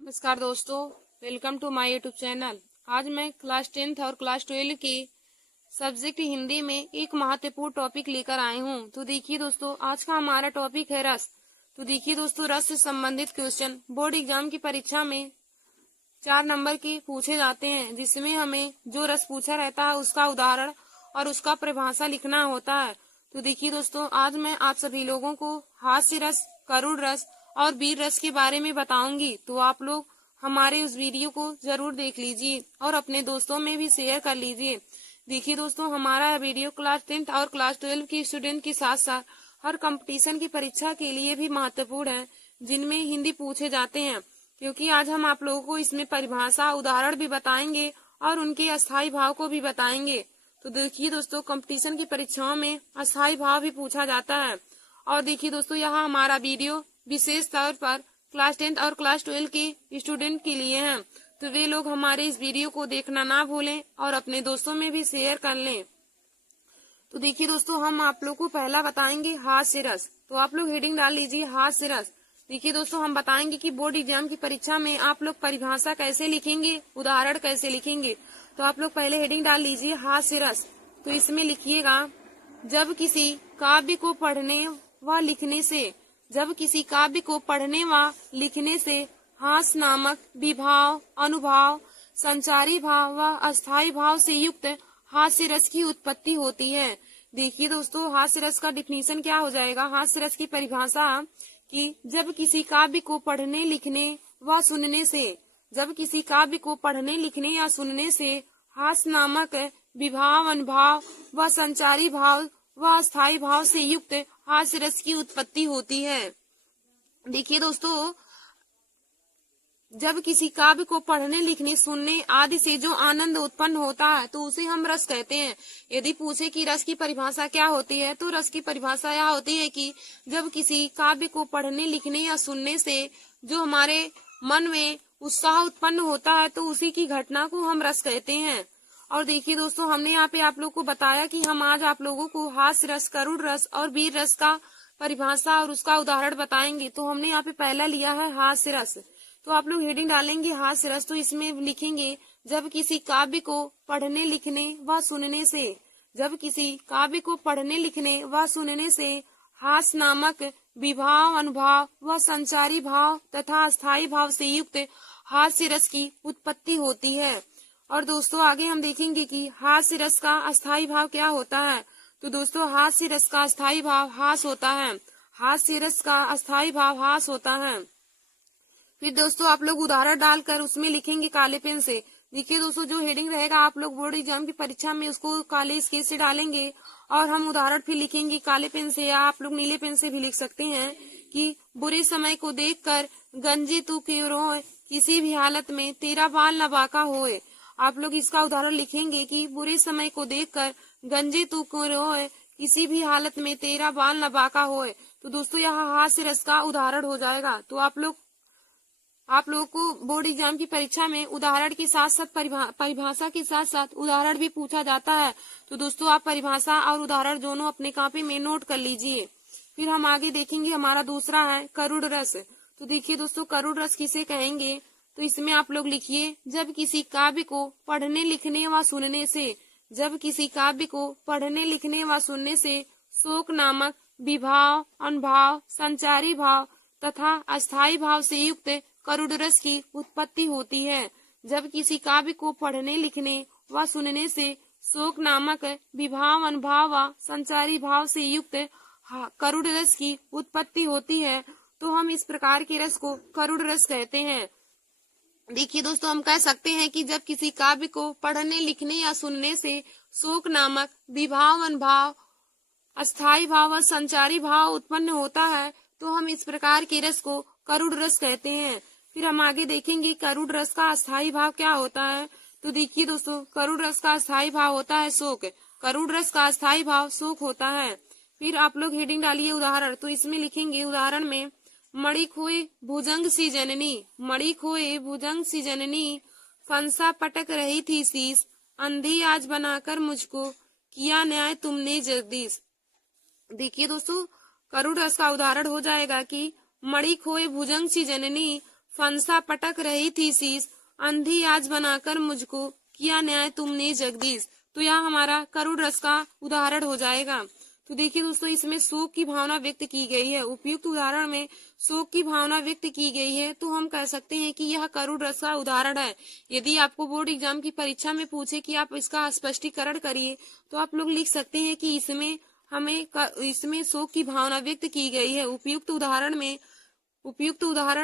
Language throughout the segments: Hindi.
नमस्कार दोस्तों, welcome to my YouTube channel. आज मैं क्लास 10th और क्लास 12 के सब्जेक्ट हिंदी में एक महत्वपूर्ण टॉपिक लेकर आई हूँ। तो देखिए दोस्तों, आज का हमारा टॉपिक है रस। तो देखिए दोस्तों, रस से संबंधित क्वेश्चन बोर्ड एग्जाम की परीक्षा में 4 नंबर के पूछे जाते हैं, जिसमें हमें जो रस पूछा रहता है उसका उदाहरण और उसका परिभाषा लिखना होता है। तो देखिए दोस्तों, आज मैं आप सभी लोगों को हास्य रस, करुण रस और वीर रस के बारे में बताऊंगी। तो आप लोग हमारे उस वीडियो को जरूर देख लीजिए और अपने दोस्तों में भी शेयर कर लीजिए। देखिए दोस्तों, हमारा वीडियो क्लास 10th और क्लास 12 के स्टूडेंट के साथ साथ हर कंपटीशन की परीक्षा के लिए भी महत्वपूर्ण है, जिनमें हिंदी पूछे जाते हैं। क्योंकि आज हम आप लोगों को इसमें परिभाषा, उदाहरण भी बताएंगे और उनके अस्थायी भाव को भी बताएंगे। तो देखिए दोस्तों, कंपटीशन की परीक्षाओं में अस्थायी भाव भी पूछा जाता है। और देखिए दोस्तों, यहाँ हमारा वीडियो विशेष तौर पर क्लास 10th और क्लास 12 के स्टूडेंट के लिए है। तो वे लोग हमारे इस वीडियो को देखना ना भूलें और अपने दोस्तों में भी शेयर कर लें। तो देखिए दोस्तों, हम आप लोग को पहला बताएंगे हास्य रस। तो आप लोग हेडिंग डाल लीजिए हास्य रस। देखिए दोस्तों, हम बताएंगे कि बोर्ड एग्जाम की परीक्षा में आप लोग परिभाषा कैसे लिखेंगे, उदाहरण कैसे लिखेंगे। तो आप लोग पहले हेडिंग डाल लीजिए हास्य रस। तो इसमें लिखिएगा, जब किसी काव्य को पढ़ने व लिखने से, जब किसी काव्य को पढ़ने व लिखने से हास नामक विभाव, अनुभाव, संचारी भाव व अस्थायी भाव से युक्त हास्य रस की उत्पत्ति होती है। देखिए दोस्तों, हास्य रस का डिफिनीशन क्या हो जाएगा। हास्य रस की परिभाषा कि जब किसी काव्य को पढ़ने, लिखने व सुनने से, जब किसी काव्य को पढ़ने, लिखने या सुनने से हास नामक विभाव, अनुभाव व संचारी भाव व अस्थायी भाव से युक्त हास्य रस की उत्पत्ति होती है। देखिए दोस्तों, जब किसी काव्य को पढ़ने, लिखने, सुनने आदि से जो आनंद उत्पन्न होता है तो उसे हम रस कहते हैं। यदि पूछे कि रस की परिभाषा क्या होती है, तो रस की परिभाषा यह होती है कि जब किसी काव्य को पढ़ने, लिखने या सुनने से जो हमारे मन में उत्साह उत्पन्न होता है तो उसी की घटना को हम रस कहते हैं। और देखिए दोस्तों, हमने यहाँ पे आप लोग को बताया कि हम आज आप लोगों को हास्य रस, करुण रस और वीर रस का परिभाषा और उसका उदाहरण बताएंगे। तो हमने यहाँ पे पहला लिया है हास्य रस। तो आप लोग हेडिंग डालेंगे हास्य रस। तो इसमें लिखेंगे, जब किसी काव्य को पढ़ने, लिखने व सुनने से, जब किसी काव्य को पढ़ने, लिखने व सुनने से हास नामक विभाव, अनुभाव व संचारी भाव तथा अस्थायी भाव से युक्त हास्य रस की उत्पत्ति होती है। और दोस्तों, आगे हम देखेंगे कि हास्य रस का अस्थायी भाव क्या होता है। तो दोस्तों, हास्य रस का अस्थायी भाव हास होता है। हास्य रस का अस्थायी भाव हास होता है। फिर दोस्तों, आप लोग उदाहरण डालकर उसमें लिखेंगे काले पेन से। देखिए दोस्तों, जो हेडिंग रहेगा आप लोग बोर्ड एग्जाम की परीक्षा में उसको काले स्केच से डालेंगे और हम उदाहरण फिर लिखेंगे काले पेन से, या आप लोग नीले पेन से भी लिख सकते हैं कि बुरे समय को देखकर गंजे तू क्यों रोए, किसी भी हालत में तेरा बाल न बाका होए। आप लोग इसका उदाहरण लिखेंगे कि बुरे समय को देखकर गंजे तू क्यों रोए, किसी भी हालत में तेरा बाल न बाका होए। तो दोस्तों, यह हास्य रस का उदाहरण हो जाएगा। तो आप लोग को बोर्ड एग्जाम की परीक्षा में उदाहरण के साथ साथ परिभाषा के साथ साथ उदाहरण भी पूछा जाता है। तो दोस्तों, आप परिभाषा और उदाहरण दोनों अपने कॉपी में नोट कर लीजिए। फिर हम आगे देखेंगे, हमारा दूसरा है करुण रस। तो देखिए दोस्तों, करुण रस किसे कहेंगे। तो इसमें आप लोग लिखिए, जब किसी काव्य को पढ़ने, लिखने व सुनने से, जब किसी काव्य को पढ़ने, लिखने व सुनने से शोक नामक विभाव, अनुभाव, संचारी भाव तथा अस्थायी भाव से युक्त करुण रस की उत्पत्ति होती है। जब किसी काव्य को पढ़ने, लिखने व सुनने से शोक नामक विभाव, अनुभाव व संचारी भाव से युक्त करुण रस की उत्पत्ति होती है, तो हम इस प्रकार के रस को करुण रस कहते हैं। देखिए दोस्तों, हम कह सकते हैं कि जब किसी काव्य को पढ़ने, लिखने या सुनने से शोक नामक विभाव, अनुभाव, अस्थायी भाव व संचारी भाव उत्पन्न होता है, तो हम इस प्रकार के रस को करुण रस कहते हैं। फिर हम आगे देखेंगे करुण रस का अस्थायी भाव क्या होता है। तो देखिए दोस्तों, करुण रस का अस्थायी भाव होता है शोक। करुण रस का अस्थायी भाव शोक होता है। फिर आप लोग हेडिंग डालिए उदाहरण। तो इसमें लिखेंगे उदाहरण में, मणि खोए भुजंग सी जननी, मणि खोए भुजंग सी जननी, फंसा पटक रही थी शीश, अंधी आज बनाकर मुझको किया न्याय तुमने जगदीश। देखिए दोस्तों, करुण रस का उदाहरण हो जाएगा कि मणि खोए भुजंग सी जननी, फंसा पटक रही थी शीश, अंधी आज बनाकर मुझको किया न्याय तुमने जगदीश। तो यह हमारा करुण रस का उदाहरण हो जाएगा। तो देखिए दोस्तों, इसमें शोक की भावना व्यक्त की गई है। उपयुक्त उदाहरण में शोक की भावना व्यक्त की गई है, तो हम कह सकते हैं कि यह करुण रस का उदाहरण है। यदि आपको बोर्ड एग्जाम की परीक्षा में पूछे कि आप इसका स्पष्टीकरण करिए, तो आप लोग लिख सकते हैं कि इसमें शोक की भावना व्यक्त की गई है। उपयुक्त उदाहरण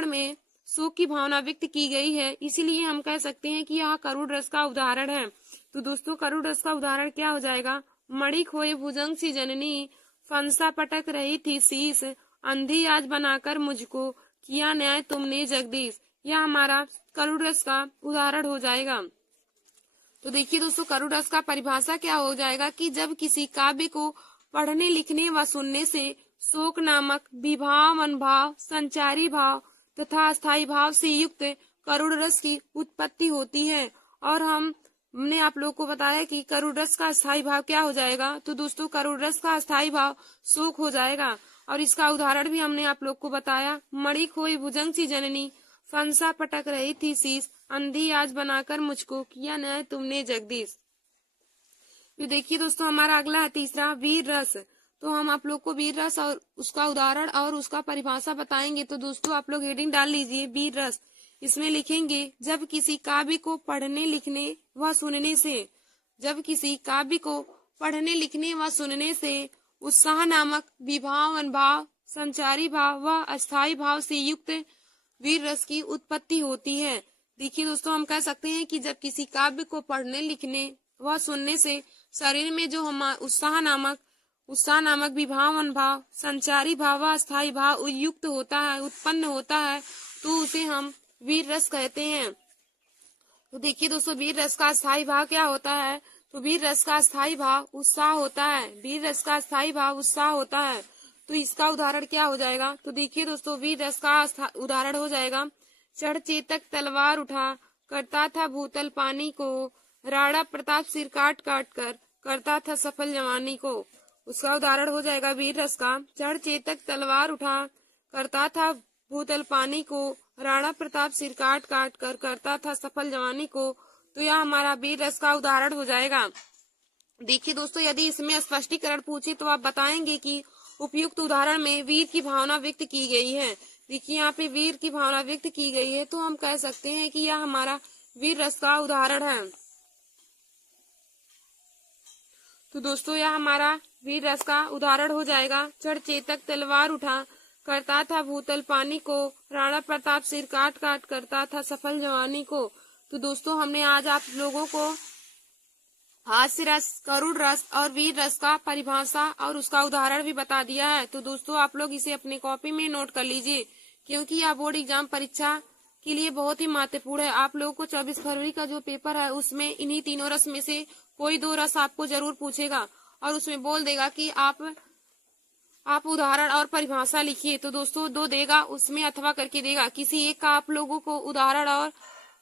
में शोक की भावना व्यक्त की गई है, इसीलिए हम कह सकते हैं कि यह करुण रस का उदाहरण है। तो दोस्तों, करुण रस का उदाहरण क्या हो जाएगा? मणि खोए भुजंग सी जननी, फंसा पटक रही थी शीश, अंधी आज बनाकर मुझको किया न्याय तुमने जगदीश। यह हमारा करुण रस का उदाहरण हो जाएगा। तो देखिए दोस्तों, करुण रस का परिभाषा क्या हो जाएगा कि जब किसी काव्य को पढ़ने, लिखने व सुनने से शोक नामक विभाव, अनुभाव, संचारी भाव तथा अस्थायी भाव से युक्त करुण रस की उत्पत्ति होती है। और हमने आप लोगों को बताया कि करुण रस का अस्थायी भाव क्या हो जाएगा। तो दोस्तों, करुण रस का अस्थायी भाव शोक हो जाएगा। और इसका उदाहरण भी हमने आप लोग को बताया, मणि खोई भुजंग सी जननी, फंसा पटक रही थी शीश, अंधी आज बनाकर मुझको किया न्याय तुमने जगदीश। तो देखिए दोस्तों, हमारा अगला है तीसरा, वीर रस। तो हम आप लोग को वीर रस और उसका उदाहरण और उसका परिभाषा बताएंगे। तो दोस्तों, आप लोग हेडिंग डाल लीजिए, वीर रस। इसमें लिखेंगे, जब किसी काव्य को पढ़ने, लिखने व सुनने से, जब किसी काव्य को पढ़ने, लिखने व सुनने से उत्साह नामक विभाव, अनुभाव, संचारी भाव व अस्थायी भाव से युक्त वीर रस की उत्पत्ति होती है। देखिए दोस्तों, हम कह सकते हैं कि जब किसी काव्य को पढ़ने, लिखने व सुनने से शरीर में जो उत्साह नामक विभाव, अनुभाव, संचारी भाव व अस्थायी भाव युक्त होता है, उत्पन्न होता है, तो उसे हम वीर रस कहते हैं। तो देखिए दोस्तों, वीर रस का अस्थायी भाव क्या होता है? तो वीर रस का अस्थायी भाव उत्साह होता है। वीर रस का अस्थायी भाव उत्साह होता है। तो इसका उदाहरण क्या हो जाएगा? तो देखिए दोस्तों, वीर रस का उदाहरण हो जाएगा, चढ़ चेतक तलवार उठा, करता था भूतल पानी को, राणा प्रताप सिर काट काट कर करता था सफल जवानी को। उसका उदाहरण हो जाएगा वीर रस का, चढ़ चेतक तलवार उठा, करता था भूतल पानी को, राणा प्रताप सिर काट काट कर करता था सफल जवानी को। तो यह हमारा वीर रस का उदाहरण हो जाएगा। देखिए दोस्तों, यदि इसमें स्पष्टीकरण पूछे तो आप बताएंगे कि उपयुक्त उदाहरण में वीर की भावना व्यक्त की गई है। देखिए यहाँ पे वीर की भावना व्यक्त की गई है, तो हम कह सकते हैं कि यह हमारा वीर रस का उदाहरण है। तो दोस्तों, यह हमारा वीर रस का उदाहरण हो जाएगा, चढ़ चेतक तलवार उठा, करता था भूतल पानी को, राणा प्रताप सिर काट काट करता था सफल जवानी को। तो दोस्तों, हमने आज आप लोगों को हास्य रस, करुण रस और वीर रस का परिभाषा और उसका उदाहरण भी बता दिया है। तो दोस्तों, आप लोग इसे अपने कॉपी में नोट कर लीजिए, क्योंकि यह बोर्ड एग्जाम परीक्षा के लिए बहुत ही महत्वपूर्ण है। आप लोगों को 24 फरवरी का जो पेपर है, उसमें इन्हीं तीनों रस में से कोई दो रस आपको जरूर पूछेगा और उसमें बोल देगा कि आप उदाहरण और परिभाषा लिखिए। तो दोस्तों, दो देगा, उसमें अथवा करके देगा, किसी एक का आप लोगों को उदाहरण और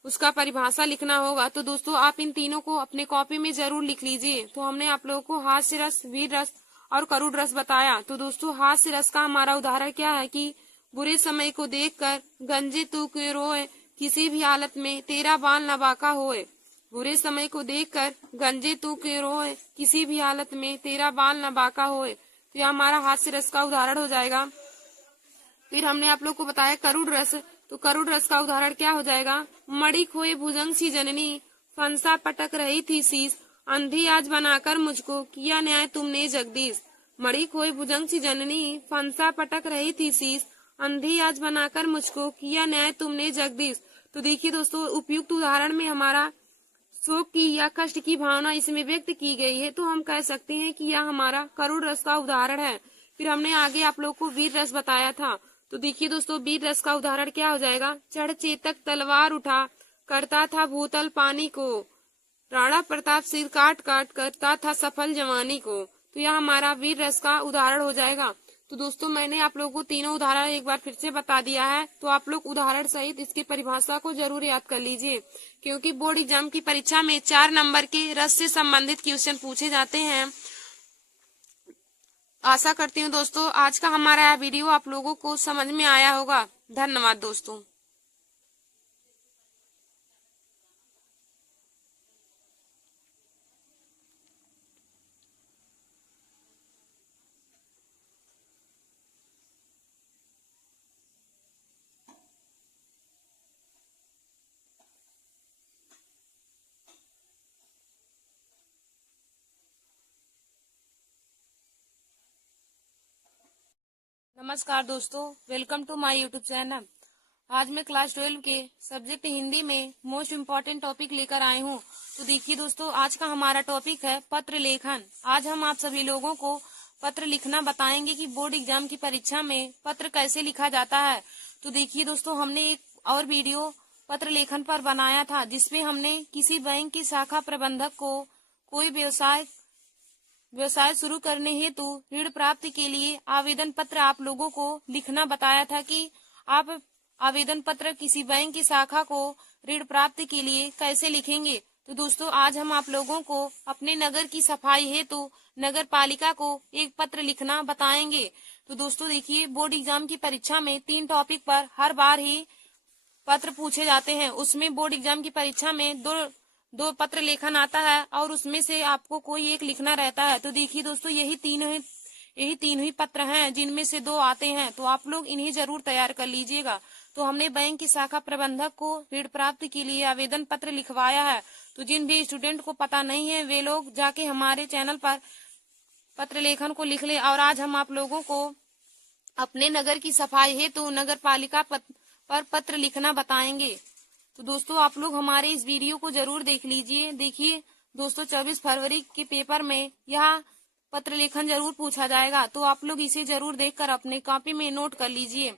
उसका परिभाषा लिखना होगा। तो दोस्तों, आप इन तीनों को अपने कॉपी में जरूर लिख लीजिए। तो हमने आप लोगों को हास्य रस, वीर रस और करुण रस बताया। तो दोस्तों, हास्य रस का हमारा उदाहरण क्या है कि बुरे समय को देखकर गंजे तू क्यों रोए, किसी भी हालत में तेरा बाल न बाका होए। बुरे समय को देखकर गंजे तू क्यों रोए, किसी भी हालत में तेरा बाल न बाका होए। तो यह हमारा हास्य रस का उदाहरण हो जाएगा। फिर हमने आप लोग को बताया करुण रस। तो करुण रस का उदाहरण क्या हो जाएगा, मणि खोए भुजंग सी जननी, फंसा पटक रही थी शीश, अंधी आज बनाकर मुझको किया न्याय तुमने जगदीश। मणि खोए भुजंग सी जननी, फंसा पटक रही थी शीश, अंधी आज बनाकर मुझको किया न्याय तुमने जगदीश। तो देखिए दोस्तों, उपयुक्त उदाहरण में हमारा शोक की या कष्ट की भावना इसमें व्यक्त की गई है, तो हम कह सकते हैं कि यह हमारा करुण रस का उदाहरण है। फिर हमने आगे आप लोग को वीर रस बताया था। तो देखिए दोस्तों, वीर रस का उदाहरण क्या हो जाएगा, चढ़ चेतक तलवार उठा, करता था भूतल पानी को, राणा प्रताप सिर काट काट करता था सफल जवानी को। तो यह हमारा वीर रस का उदाहरण हो जाएगा। तो दोस्तों, मैंने आप लोगों को तीनों उदाहरण एक बार फिर से बता दिया है। तो आप लोग उदाहरण सहित इसकी परिभाषा को जरूर याद कर लीजिए, क्योंकि बोर्ड एग्जाम की परीक्षा में 4 नंबर के रस से संबंधित क्वेश्चन पूछे जाते हैं। आशा करती हूँ दोस्तों, आज का हमारा वीडियो आप लोगों को समझ में आया होगा। धन्यवाद दोस्तों। नमस्कार दोस्तों, welcome to my YouTube channel. आज मैं क्लास 12 के सब्जेक्ट हिंदी में मोस्ट इम्पोर्टेंट टॉपिक लेकर आई हूँ। तो देखिए दोस्तों, आज का हमारा टॉपिक है पत्र लेखन। आज हम आप सभी लोगों को पत्र लिखना बताएंगे कि बोर्ड एग्जाम की परीक्षा में पत्र कैसे लिखा जाता है। तो देखिए दोस्तों, हमने एक और वीडियो पत्र लेखन पर बनाया था, जिसमें हमने किसी बैंक की शाखा प्रबंधक को कोई व्यवसाय शुरू करने हेतु ऋण प्राप्ति के लिए आवेदन पत्र आप लोगों को लिखना बताया था कि आप आवेदन पत्र किसी बैंक की शाखा को ऋण प्राप्ति के लिए कैसे लिखेंगे। तो दोस्तों, आज हम आप लोगों को अपने नगर की सफाई हेतु नगर पालिका को एक पत्र लिखना बताएंगे। तो दोस्तों देखिए, बोर्ड एग्जाम की परीक्षा में 3 टॉपिक पर हर बार ही पत्र पूछे जाते हैं। उसमें बोर्ड एग्जाम की परीक्षा में दो पत्र लेखन आता है और उसमें से आपको कोई एक लिखना रहता है। तो देखिए दोस्तों, यही तीन ही पत्र हैं जिनमें से 2 आते हैं, तो आप लोग इन्हें जरूर तैयार कर लीजिएगा। तो हमने बैंक की शाखा प्रबंधक को ऋण प्राप्ति के लिए आवेदन पत्र लिखवाया है। तो जिन भी स्टूडेंट को पता नहीं है वे लोग जाके हमारे चैनल पर पत्र लेखन को लिख ले। और आज हम आप लोगों को अपने नगर की सफाई हेतु नगर पालिका पर पत्र लिखना बताएंगे। तो दोस्तों, आप लोग हमारे इस वीडियो को जरूर देख लीजिए। देखिए दोस्तों, 24 फरवरी के पेपर में यह पत्र लेखन जरूर पूछा जाएगा, तो आप लोग इसे जरूर देखकर अपने कॉपी में नोट कर लीजिए।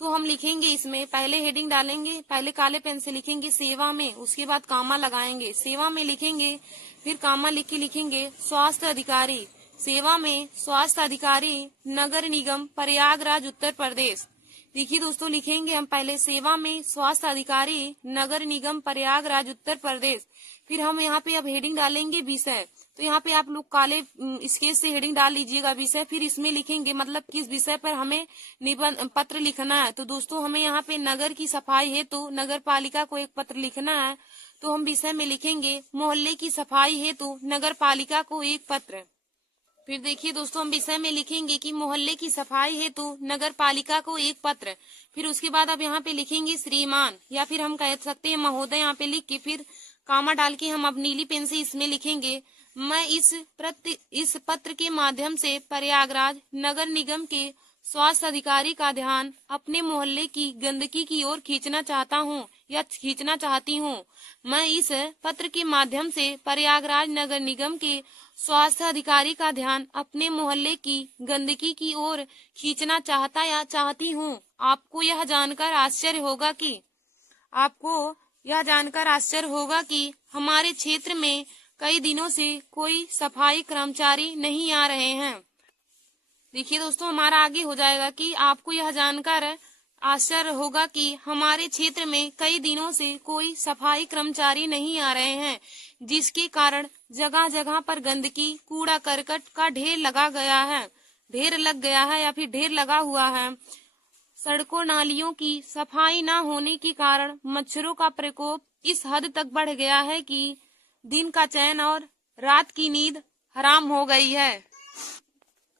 तो हम लिखेंगे, इसमें पहले हेडिंग डालेंगे, पहले काले पेन से लिखेंगे सेवा में, उसके बाद कामा लगाएंगे, सेवा में लिखेंगे, फिर कामा लिख के लिखेंगे स्वास्थ्य अधिकारी। सेवा में स्वास्थ्य अधिकारी नगर निगम प्रयागराज उत्तर प्रदेश। देखिए दोस्तों, लिखेंगे हम पहले सेवा में स्वास्थ्य अधिकारी नगर निगम प्रयागराज उत्तर प्रदेश। फिर हम यहाँ पे अब हेडिंग डालेंगे विषय। तो यहाँ पे आप लोग काले स्केच से हेडिंग डाल लीजिएगा विषय। फिर इसमें लिखेंगे मतलब किस विषय पर हमें निबंध पत्र लिखना है। तो दोस्तों, हमें यहाँ पे नगर की सफाई हेतु नगर पालिका को एक पत्र लिखना है। तो हम विषय में लिखेंगे मोहल्ले की सफाई हेतु नगर पालिका को एक पत्र। फिर देखिए दोस्तों, हम विषय में लिखेंगे कि मोहल्ले की सफाई हेतु नगर पालिका को एक पत्र। फिर उसके बाद अब यहाँ पे लिखेंगे श्रीमान, या फिर हम कह सकते हैं महोदय। यहाँ पे लिख के फिर कामा डाल के हम अब नीली पेन से इसमें लिखेंगे मैं इस पत्र के माध्यम से प्रयागराज नगर निगम के स्वास्थ्य अधिकारी का ध्यान अपने मोहल्ले की गंदगी की ओर खींचना चाहता हूँ या खींचना चाहती हूँ। मैं इस पत्र के माध्यम से प्रयागराज नगर निगम के स्वास्थ्य अधिकारी का ध्यान अपने मोहल्ले की गंदगी की ओर खींचना चाहता या चाहती हूँ। आपको यह जानकर आश्चर्य होगा कि हमारे क्षेत्र में कई दिनों से कोई सफाई कर्मचारी नहीं आ रहे हैं। देखिए दोस्तों, हमारा आगे हो जाएगा कि आपको यह जानकर आश्चर्य होगा कि हमारे क्षेत्र में कई दिनों से कोई सफाई कर्मचारी नहीं आ रहे हैं, जिसके कारण जगह जगह पर गंदगी कूड़ा करकट का ढेर लग गया है या फिर ढेर लगा हुआ है। सड़कों नालियों की सफाई न होने के कारण मच्छरों का प्रकोप इस हद तक बढ़ गया है कि दिन का चैन और रात की नींद हराम हो गई है।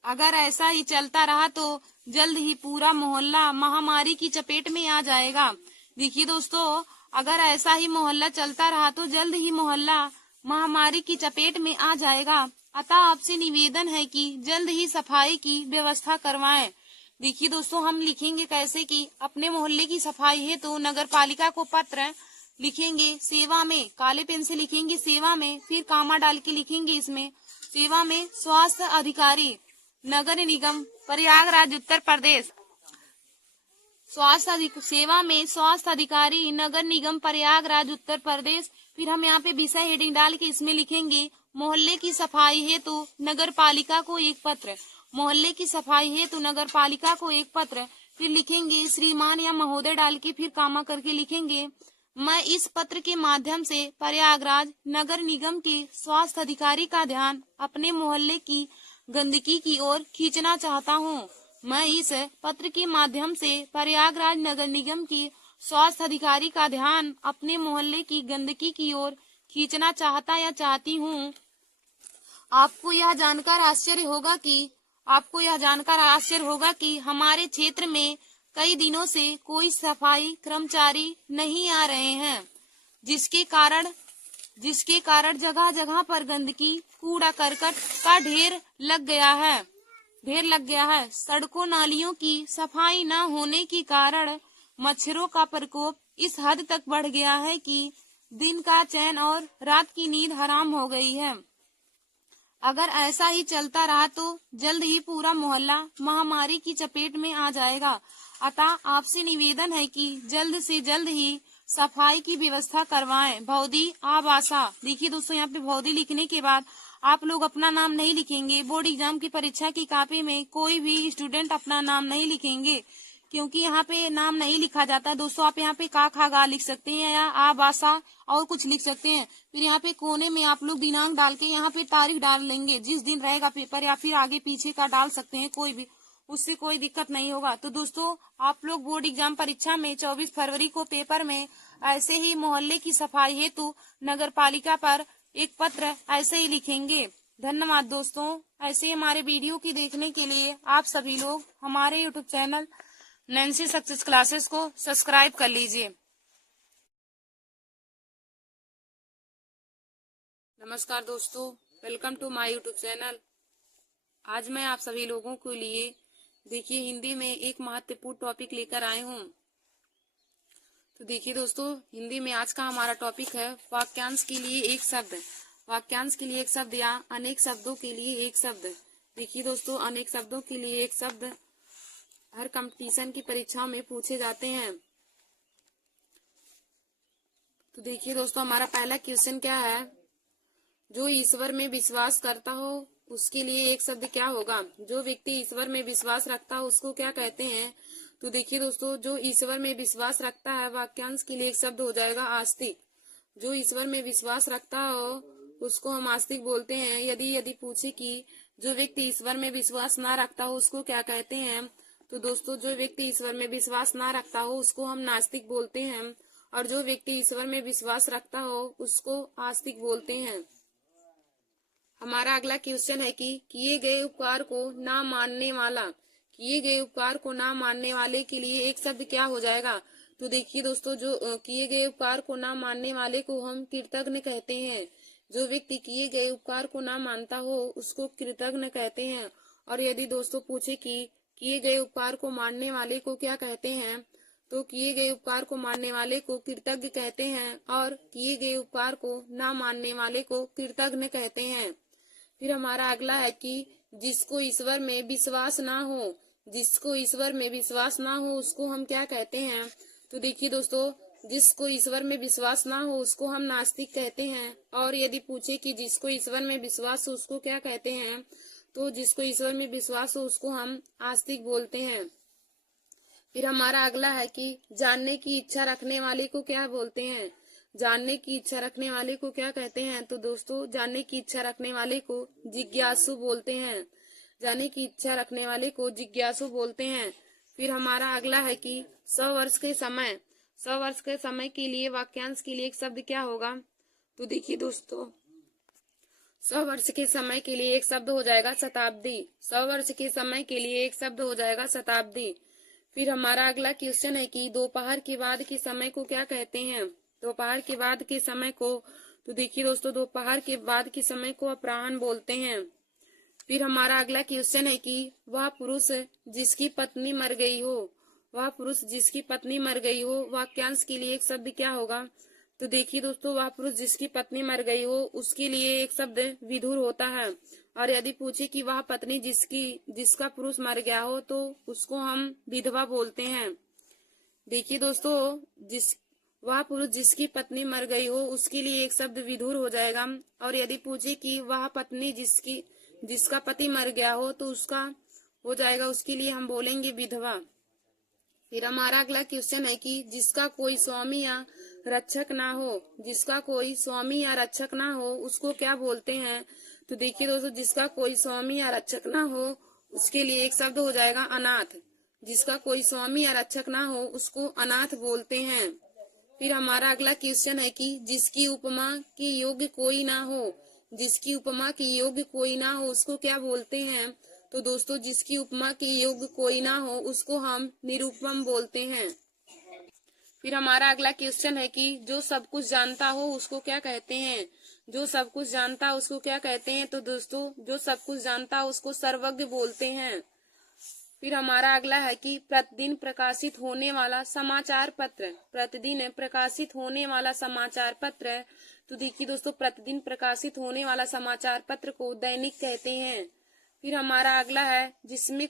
अगर ऐसा ही चलता रहा तो जल्द ही पूरा मोहल्ला महामारी की चपेट में आ जाएगा। देखिए दोस्तों, अगर ऐसा ही मोहल्ला चलता रहा तो जल्द ही मोहल्ला महामारी की चपेट में आ जाएगा। अतः आपसे निवेदन है कि जल्द ही सफाई की व्यवस्था करवाएं। देखिए दोस्तों, हम लिखेंगे कैसे कि अपने मोहल्ले की सफाई है तो नगर पालिका को पत्र लिखेंगे सेवा में, काले पेन से लिखेंगे सेवा में, फिर कामा डाल के लिखेंगे इसमें सेवा में स्वास्थ्य अधिकारी नगर निगम प्रयागराज उत्तर प्रदेश। सेवा में स्वास्थ्य अधिकारी नगर निगम प्रयागराज उत्तर प्रदेश। फिर हम यहाँ पे विषय हेडिंग डाल के इसमें लिखेंगे मोहल्ले की सफाई हेतु नगर पालिका को एक पत्र। मोहल्ले की सफाई हेतु नगर पालिका को एक पत्र। फिर लिखेंगे श्रीमान या महोदय डाल के फिर कामा करके लिखेंगे मैं इस पत्र के माध्यम से प्रयागराज नगर निगम के स्वास्थ्य अधिकारी का ध्यान अपने मोहल्ले की गंदगी की ओर खींचना चाहता हूँ। मैं इस पत्र के माध्यम से प्रयागराज नगर निगम के स्वास्थ्य अधिकारी का ध्यान अपने मोहल्ले की गंदगी की ओर खींचना चाहता या चाहती हूँ। आपको यह जानकर आश्चर्य होगा कि हमारे क्षेत्र में कई दिनों से कोई सफाई कर्मचारी नहीं आ रहे हैं, जिसके कारण जगह जगह पर गंदगी कूड़ा करकट का ढेर लग गया है। ढेर लग गया है। सड़कों नालियों की सफाई न होने के कारण मच्छरों का प्रकोप इस हद तक बढ़ गया है कि दिन का चैन और रात की नींद हराम हो गई है। अगर ऐसा ही चलता रहा तो जल्द ही पूरा मोहल्ला महामारी की चपेट में आ जाएगा। अतः आपसे निवेदन है कि जल्द से जल्द ही सफाई की व्यवस्था करवाएं। भौदी आबासा। देखिए दोस्तों, यहाँ पे भौदी लिखने के बाद आप लोग अपना नाम नहीं लिखेंगे। बोर्ड एग्जाम की परीक्षा की कॉपी में कोई भी स्टूडेंट अपना नाम नहीं लिखेंगे, क्योंकि यहाँ पे नाम नहीं लिखा जाता है। दोस्तों, आप यहाँ पे का खा गा लिख सकते हैं या आ बासा और कुछ लिख सकते हैं। फिर यहाँ पे कोने में आप लोग दिनांक डाल के यहाँ पे तारीख डाल लेंगे, जिस दिन रहेगा पेपर, या फिर आगे पीछे का डाल सकते हैं, कोई भी, उससे कोई दिक्कत नहीं होगा। तो दोस्तों, आप लोग बोर्ड एग्जाम परीक्षा में 24 फरवरी को पेपर में ऐसे ही मोहल्ले की सफाई हेतु नगर पालिका पर एक पत्र ऐसे ही लिखेंगे। धन्यवाद दोस्तों। ऐसे हमारे वीडियो की देखने के लिए आप सभी लोग हमारे YouTube channel Nancy success classes को सब्सक्राइब कर लीजिए। नमस्कार दोस्तों, welcome to my YouTube channel. आज मैं आप सभी लोगों के लिए देखिए हिंदी में एक महत्वपूर्ण टॉपिक लेकर आए हूँ। तो देखिए दोस्तों, हिंदी में आज का हमारा टॉपिक है वाक्यांश के लिए एक शब्द। वाक्यांश के लिए एक शब्द या अनेक शब्दों के लिए एक शब्द। देखिए दोस्तों, अनेक शब्दों के लिए एक शब्द हर कंपटीशन की परीक्षाओं में पूछे जाते हैं। तो देखिए दोस्तों, हमारा पहला क्वेश्चन क्या है? जो ईश्वर में विश्वास करता हो उसके लिए एक शब्द क्या होगा? जो व्यक्ति ईश्वर में विश्वास रखता हो उसको क्या कहते हैं? तो देखिए दोस्तों, जो ईश्वर में विश्वास रखता है, वाक्यांश के लिए एक शब्द हो जाएगा आस्तिक। जो ईश्वर में विश्वास रखता हो उसको हम आस्तिक बोलते हैं। यदि पूछे कि जो व्यक्ति ईश्वर में विश्वास ना रखता हो उसको क्या कहते हैं, तो दोस्तों, जो व्यक्ति ईश्वर में विश्वास ना रखता हो उसको हम नास्तिक बोलते हैं, और जो व्यक्ति ईश्वर में विश्वास रखता हो उसको आस्तिक बोलते हैं। हमारा अगला क्वेश्चन है कि किए गए उपकार को ना मानने वाला। किए गए उपकार को ना मानने वाले के लिए एक शब्द क्या हो जाएगा? तो देखिए दोस्तों, जो किए गए उपकार को ना मानने वाले को हम कृतज्ञ कहते हैं। जो व्यक्ति किए गए उपकार को ना मानता हो उसको कृतज्ञ कहते हैं। और यदि दोस्तों पूछे कि किए गए उपकार को मानने वाले को क्या कहते हैं, तो किए गए उपकार को मानने वाले को कृतज्ञ कहते हैं, और किए गए उपकार को ना मानने वाले को कृतज्ञ कहते हैं। फिर हमारा अगला है कि जिसको ईश्वर में विश्वास ना हो, जिसको ईश्वर में विश्वास ना हो उसको हम क्या कहते हैं? तो देखिए दोस्तों, जिसको ईश्वर में विश्वास ना हो उसको हम नास्तिक कहते हैं। और यदि पूछे कि जिसको ईश्वर में विश्वास हो उसको क्या कहते हैं, तो जिसको ईश्वर में विश्वास हो उसको हम आस्तिक बोलते हैं। फिर हमारा अगला है कि जानने की इच्छा रखने वाले को क्या बोलते हैं? जानने की इच्छा रखने वाले को क्या कहते हैं? तो दोस्तों, जानने की इच्छा रखने वाले को जिज्ञासु बोलते हैं। जानने की इच्छा रखने वाले को जिज्ञासु बोलते हैं। फिर हमारा अगला है कि 100 वर्ष के समय, 100 वर्ष के समय के लिए वाक्यांश के लिए एक शब्द क्या होगा? तो देखिए दोस्तों, 100 वर्ष के समय के लिए एक शब्द हो जाएगा शताब्दी। 100 वर्ष के समय के लिए एक शब्द हो जाएगा शताब्दी। फिर हमारा अगला क्वेश्चन है कि दोपहर के बाद के समय को क्या कहते हैं? दोपहर के बाद के समय को, तो देखिए दोस्तों, दोपहर के बाद के समय को अपराह्न बोलते हैं। फिर हमारा अगला क्वेश्चन है कि वह पुरुष जिसकी पत्नी मर गई हो, वह पुरुष जिसकी पत्नी मर गई हो, वाक्यांश के लिए एक शब्द क्या होगा? तो देखिए दोस्तों, वह पुरुष जिसकी पत्नी मर गई हो उसके लिए एक शब्द विधुर होता है। और यदि पूछे कि वह पत्नी जिसका पुरुष मर गया हो तो उसको हम विधवा बोलते हैं। देखिए दोस्तों, वह पुरुष जिसकी पत्नी मर गई हो उसके लिए एक शब्द विधुर हो जाएगा। और यदि पूछे कि वह पत्नी जिसका पति मर गया हो तो उसका हो जाएगा, उसके लिए हम बोलेंगे विधवा। फिर हमारा अगला क्वेश्चन है कि जिसका कोई स्वामी या रक्षक ना हो, जिसका कोई स्वामी या रक्षक ना हो उसको क्या बोलते हैं? तो देखिए दोस्तों, जिसका कोई स्वामी या रक्षक ना हो उसके लिए एक शब्द हो जाएगा अनाथ। जिसका कोई स्वामी या रक्षक ना हो उसको अनाथ बोलते हैं। फिर हमारा अगला क्वेश्चन है कि जिसकी उपमा के योग्य कोई ना हो, जिसकी उपमा के योग्य कोई ना हो उसको क्या बोलते हैं? तो दोस्तों, जिसकी उपमा के योग्य कोई ना हो उसको हम निरुपम बोलते हैं। फिर हमारा अगला क्वेश्चन है कि जो सब कुछ जानता हो उसको क्या कहते हैं। जो सब कुछ जानता है उसको क्या कहते हैं। तो दोस्तों जो सब कुछ जानता है उसको सर्वज्ञ बोलते हैं। फिर हमारा अगला है कि प्रतिदिन प्रकाशित होने वाला समाचार पत्र। प्रतिदिन प्रकाशित होने वाला समाचार पत्र है। तो देखिए दोस्तों प्रतिदिन प्रकाशित होने वाला समाचार पत्र को दैनिक कहते हैं। फिर हमारा अगला है जिसमें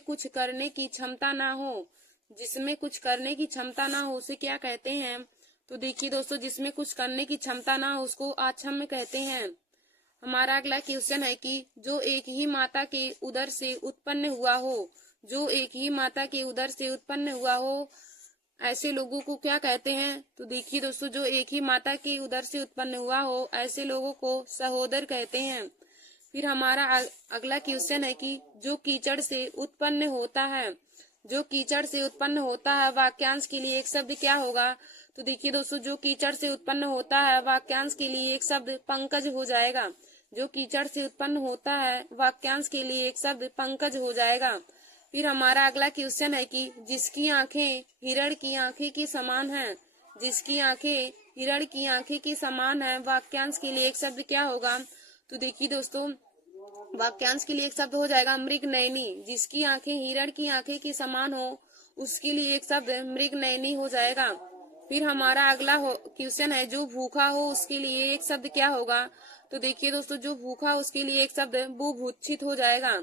कुछ करने की क्षमता ना हो। जिसमें कुछ करने की क्षमता ना हो उसे क्या कहते हैं। तो देखिए दोस्तों जिसमें कुछ करने की क्षमता ना हो उसको अक्षम कहते हैं। हमारा अगला क्वेश्चन है कि जो एक ही माता के उदर से उत्पन्न हुआ हो। जो एक ही माता के उदर से उत्पन्न हुआ हो ऐसे लोगों को क्या कहते हैं। तो देखिए दोस्तों जो एक ही माता के उदर से उत्पन्न हुआ हो ऐसे लोगों को सहोदर कहते हैं। फिर हमारा अगला क्वेश्चन है कि जो कीचड़ से उत्पन्न होता है। जो कीचड़ से उत्पन्न होता है वाक्यांश के लिए एक शब्द क्या होगा। तो देखिए दोस्तों जो कीचड़ से उत्पन्न होता है वाक्यांश के लिए एक शब्द पंकज हो जाएगा। जो कीचड़ से उत्पन्न होता है वाक्यांश के लिए एक शब्द पंकज हो जाएगा। फिर हमारा अगला क्वेश्चन है कि जिसकी आंखें हिरण की आंखें की समान हैं। जिसकी आंखें हिरण की आंखें की समान है वाक्यांश के लिए एक शब्द क्या होगा। तो देखिए दोस्तों वाक्यांश के लिए एक शब्द हो जाएगा मृग नयनी। जिसकी आंखें हिरण की आंखें की समान हो उसके लिए एक शब्द मृग नयनी हो जाएगा। फिर हमारा अगला क्वेश्चन है जो भूखा हो उसके लिए एक शब्द क्या होगा। तो देखिए दोस्तों जो भूखा उसके लिए एक शब्द बुभुक्षित हो जाएगा।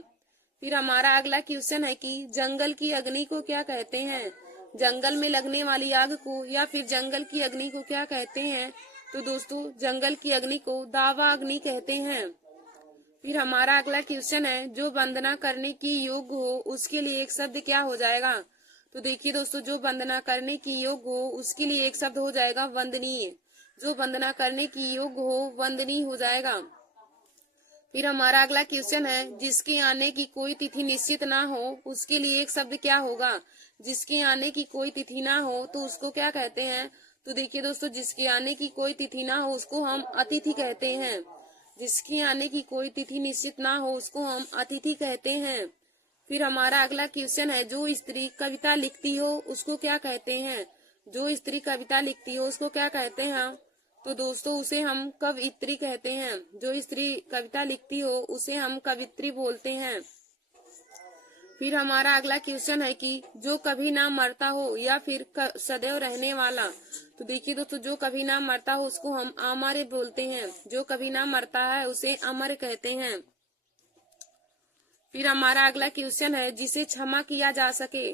फिर हमारा अगला क्वेश्चन है कि जंगल की अग्नि को क्या कहते हैं। जंगल में लगने वाली आग को या फिर जंगल की अग्नि को क्या कहते हैं। तो दोस्तों जंगल की अग्नि को दावा अग्नि कहते हैं। फिर हमारा अगला क्वेश्चन है जो वंदना करने की योग्य हो उसके लिए एक शब्द क्या हो जाएगा। तो देखिए दोस्तों जो वंदना करने की योग्य हो उसके लिए एक शब्द हो जाएगा वंदनीय। जो वंदना करने की योग्य हो वंदनीय हो जाएगा। फिर हमारा अगला क्वेश्चन है जिसके आने की कोई तिथि निश्चित ना हो उसके लिए एक शब्द क्या होगा। जिसके आने की कोई तिथि ना हो तो उसको क्या कहते हैं। तो देखिए दोस्तों जिसके आने की कोई तिथि ना हो उसको हम अतिथि कहते हैं। जिसकी आने की कोई तिथि निश्चित ना हो उसको हम अतिथि कहते हैं। फिर हमारा अगला क्वेश्चन है जो स्त्री कविता लिखती हो उसको क्या कहते हैं। जो स्त्री कविता लिखती हो उसको क्या कहते हैं। तो दोस्तों उसे हम कवयित्री कहते हैं। जो स्त्री कविता लिखती हो उसे हम कवित्री बोलते हैं। फिर हमारा अगला क्वेश्चन है कि जो कभी ना मरता हो या फिर सदैव रहने वाला। तो देखिए दोस्तों जो कभी ना मरता हो उसको हम अमर बोलते हैं। जो कभी ना मरता है उसे अमर कहते हैं। फिर हमारा अगला क्वेश्चन है जिसे क्षमा किया जा सके।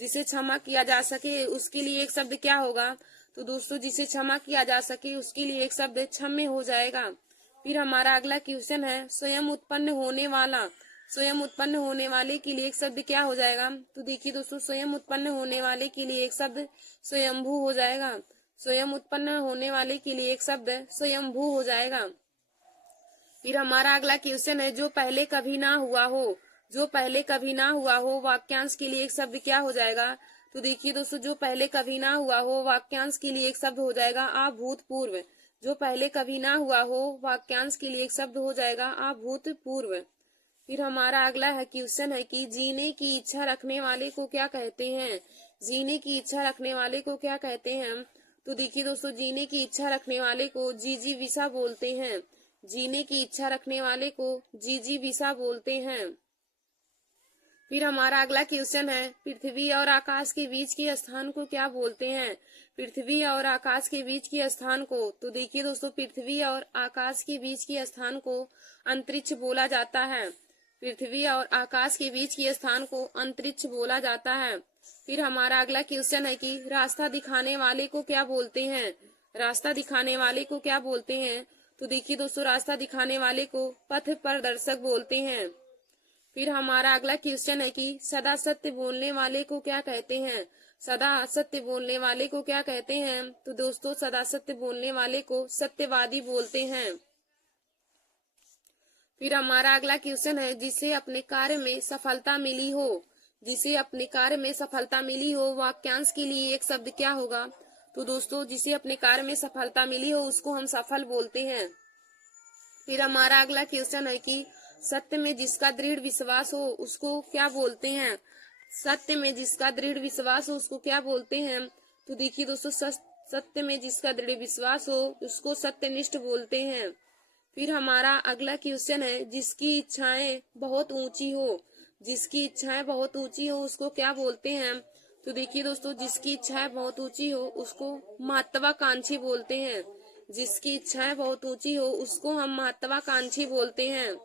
जिसे क्षमा किया जा सके उसके लिए एक शब्द क्या होगा। तो दोस्तों जिसे क्षमा किया जा सके उसके लिए एक शब्द क्षम्य हो जाएगा। फिर हमारा अगला क्वेश्चन है स्वयं उत्पन्न होने वाला। स्वयं उत्पन्न होने वाले के लिए एक शब्द क्या हो जाएगा। तो देखिए दोस्तों स्वयं उत्पन्न होने वाले के लिए एक शब्द स्वयंभू हो जाएगा। स्वयं उत्पन्न होने वाले के लिए एक शब्द स्वयंभू हो जाएगा। फिर हमारा अगला क्वेश्चन है जो पहले कभी ना हुआ हो। जो पहले कभी ना हुआ हो वाक्यांश के लिए एक शब्द क्या हो जाएगा। तो देखिए दोस्तों जो पहले कभी ना हुआ हो वाक्यांश के लिए एक शब्द हो जाएगा अभूतपूर्व। जो पहले कभी ना हुआ हो वाक्यांश के लिए एक शब्द हो जाएगा अभूतपूर्व। फिर हमारा अगला है क्वेश्चन है कि जीने की इच्छा रखने वाले को क्या कहते हैं। जीने की इच्छा रखने वाले को क्या कहते हैं। तो देखिए दोस्तों जीने की इच्छा रखने वाले को जिजीविषा बोलते हैं। जीने की इच्छा रखने वाले को जिजीविषा बोलते हैं। फिर हमारा अगला क्वेश्चन है पृथ्वी और आकाश के बीच के स्थान को क्या बोलते हैं। पृथ्वी और आकाश के बीच के स्थान को। तो देखिए दोस्तों पृथ्वी और आकाश के बीच के स्थान को अंतरिक्ष बोला जाता है। पृथ्वी और आकाश के बीच के स्थान को अंतरिक्ष बोला जाता है। फिर हमारा अगला क्वेश्चन है कि रास्ता दिखाने वाले को क्या बोलते हैं। रास्ता दिखाने वाले को क्या बोलते हैं। तो देखिए दोस्तों रास्ता दिखाने वाले को पथ प्रदर्शक बोलते हैं। फिर हमारा अगला क्वेश्चन है कि सदा सत्य बोलने वाले को क्या कहते हैं। सदा सत्य बोलने वाले को क्या कहते हैं। तो दोस्तों सदा सत्य बोलने वाले को सत्यवादी बोलते हैं। फिर हमारा अगला क्वेश्चन है जिसे अपने कार्य में सफलता मिली हो। जिसे अपने कार्य में सफलता मिली हो वाक्यांश के लिए एक शब्द क्या होगा। तो दोस्तों जिसे अपने कार्य में सफलता मिली हो उसको हम सफल बोलते हैं। फिर हमारा अगला क्वेश्चन है कि सत्य में जिसका दृढ़ विश्वास हो उसको क्या बोलते हैं। सत्य में जिसका दृढ़ विश्वास हो उसको क्या बोलते हैं। तो देखिए दोस्तों, सत्य में जिसका दृढ़ विश्वास हो उसको सत्यनिष्ठ बोलते हैं। फिर हमारा अगला क्वेश्चन है, जिसकी इच्छाएं बहुत ऊंची हो। जिसकी इच्छाएं बहुत ऊंची हो उसको क्या बोलते हैं? तो देखिए दोस्तों, जिसकी इच्छाएं बहुत ऊंची हो उसको महत्वाकांक्षी बोलते हैं। जिसकी इच्छाएं बहुत ऊंची हो उसको हम महत्वाकांक्षी बोलते हैं।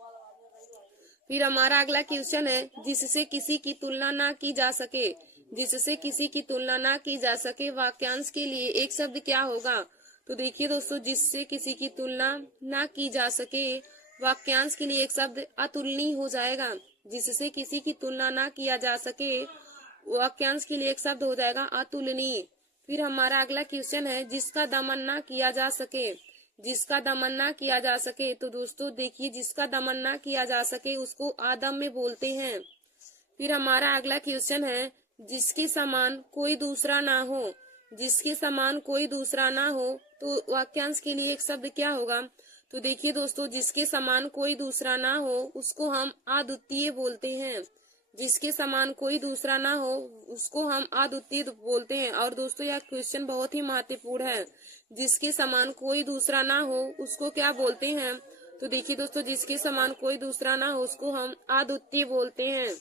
फिर हमारा अगला क्वेश्चन है, जिससे किसी की तुलना ना की जा सके। जिससे किसी की तुलना ना की जा सके, वाक्यांश के लिए एक शब्द क्या होगा? तो देखिए दोस्तों, जिससे किसी की तुलना ना की जा सके, वाक्यांश के लिए एक शब्द अतुलनीय हो जाएगा। जिससे किसी की तुलना ना किया जा सके, वाक्यांश के लिए एक शब्द हो जाएगा अतुलनीय। फिर हमारा अगला क्वेश्चन है, जिसका दमन ना किया जा सके। जिसका दमन ना किया जा सके, तो दोस्तों देखिए, जिसका दमन ना किया जा सके उसको अदम्य बोलते हैं। फिर हमारा अगला क्वेश्चन है, जिसके समान कोई दूसरा ना हो। जिसके समान कोई दूसरा ना हो, तो वाक्यांश के लिए एक शब्द क्या होगा? तो देखिए दोस्तों, जिसके समान कोई दूसरा ना हो उसको हम अद्वितीय बोलते हैं। जिसके समान कोई दूसरा ना हो उसको हम अद्वितीय बोलते हैं। और दोस्तों, यह क्वेश्चन बहुत ही महत्वपूर्ण है। जिसके समान कोई दूसरा ना हो उसको क्या बोलते हैं? तो देखिए दोस्तों, जिसके समान कोई दूसरा ना हो उसको हम अद्वितीय बोलते हैं।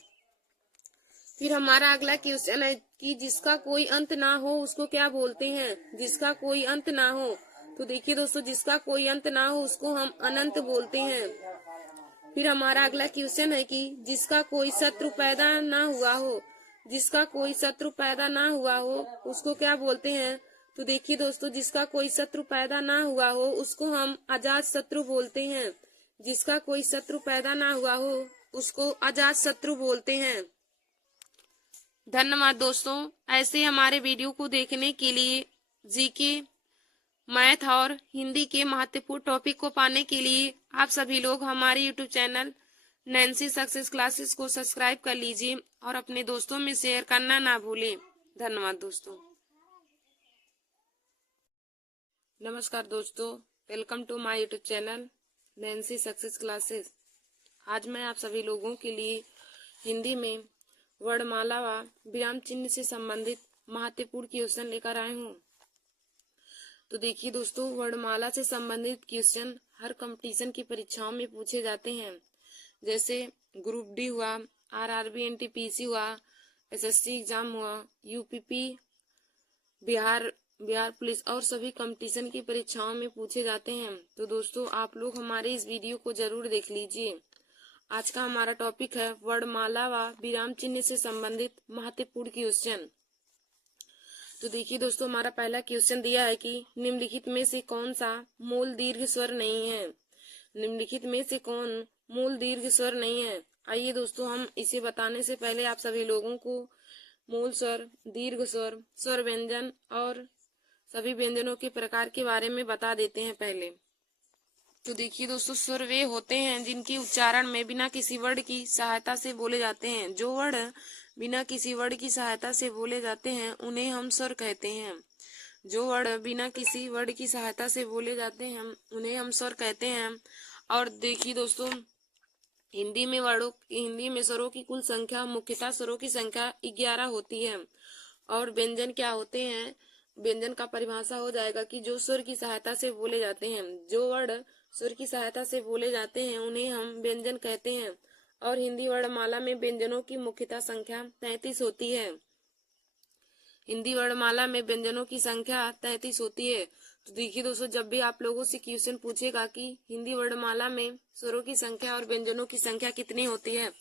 फिर हमारा अगला क्वेश्चन है कि जिसका कोई अंत ना हो उसको क्या बोलते हैं? जिसका कोई अंत ना हो, तो देखिए दोस्तों, जिसका कोई अंत ना हो उसको हम अनंत बोलते हैं। फिर हमारा अगला क्वेश्चन है कि जिसका कोई शत्रु पैदा ना हुआ हो। जिसका कोई शत्रु पैदा ना हुआ हो उसको क्या बोलते हैं? तो देखिए दोस्तों, जिसका कोई शत्रु पैदा ना हुआ हो उसको हम अजात शत्रु बोलते हैं। जिसका कोई शत्रु पैदा ना हुआ हो उसको अजात शत्रु बोलते हैं। धन्यवाद दोस्तों। ऐसे हमारे वीडियो को देखने के लिए, जीके, मैथ और हिंदी के महत्वपूर्ण टॉपिक को पाने के लिए आप सभी लोग हमारे YouTube channel Nancy success classes को सब्सक्राइब कर लीजिए और अपने दोस्तों में शेयर करना ना भूलें। धन्यवाद दोस्तों। नमस्कार दोस्तों, welcome to my YouTube channel Nancy success classes. आज मैं आप सभी लोगों के लिए हिंदी में वर्णमाला व विराम चिन्ह से संबंधित महत्वपूर्ण क्वेश्चन लेकर आए हूँ। तो देखिए दोस्तों, वर्णमाला से संबंधित क्वेश्चन हर कंपटीशन की परीक्षाओं में पूछे जाते हैं। जैसे ग्रुप डी हुआ, आरआरबी एनटीपीसी हुआ, एसएससी एग्जाम हुआ, यूपीपी, बिहार पुलिस और सभी कंपटीशन की परीक्षाओं में पूछे जाते हैं। तो दोस्तों, आप लोग हमारे इस वीडियो को जरूर देख लीजिए। आज का हमारा टॉपिक है वर्णमाला व विराम चिन्ह से संबंधित महत्वपूर्ण क्वेश्चन। तो देखिए दोस्तों, हमारा पहला क्वेश्चन दिया है कि निम्नलिखित में से कौन सा मूल दीर्घ स्वर नहीं है। निम्नलिखित में से कौन मूल दीर्घ स्वर नहीं है? आइए दोस्तों, हम इसे बताने से पहले आप सभी लोगों को मूल स्वर, दीर्घ स्वर, स्वर व्यंजन और सभी व्यंजनों के प्रकार के बारे में बता देते हैं पहले। तो देखिए दोस्तों, स्वर वे होते हैं जिनके उच्चारण में बिना किसी वर्ड की सहायता से बोले जाते हैं। जो वर्ड बिना किसी वर्ड की सहायता से बोले जाते हैं उन्हें हम स्वर कहते हैं। जो वर्ड बिना किसी वर्ड की सहायता से बोले जाते हैं उन्हें हम स्वर कहते हैं। और देखिए दोस्तों, हिंदी में स्वरों की कुल संख्या, मुख्यतः स्वरों की संख्या 11 होती है। और व्यंजन क्या होते हैं? व्यंजन का परिभाषा हो जाएगा कि जो स्वर की सहायता से बोले जाते हैं। जो वर्ड स्वर की सहायता से बोले जाते हैं उन्हें हम व्यंजन कहते हैं। और हिंदी वर्णमाला में व्यंजनों की मुख्यतः संख्या 33 होती है। हिंदी वर्णमाला में व्यंजनों की संख्या 33 होती है। तो देखिए दोस्तों, जब भी आप लोगों से क्वेश्चन पूछेगा कि हिंदी वर्णमाला में स्वरों की संख्या और व्यंजनों की संख्या कितनी होती है,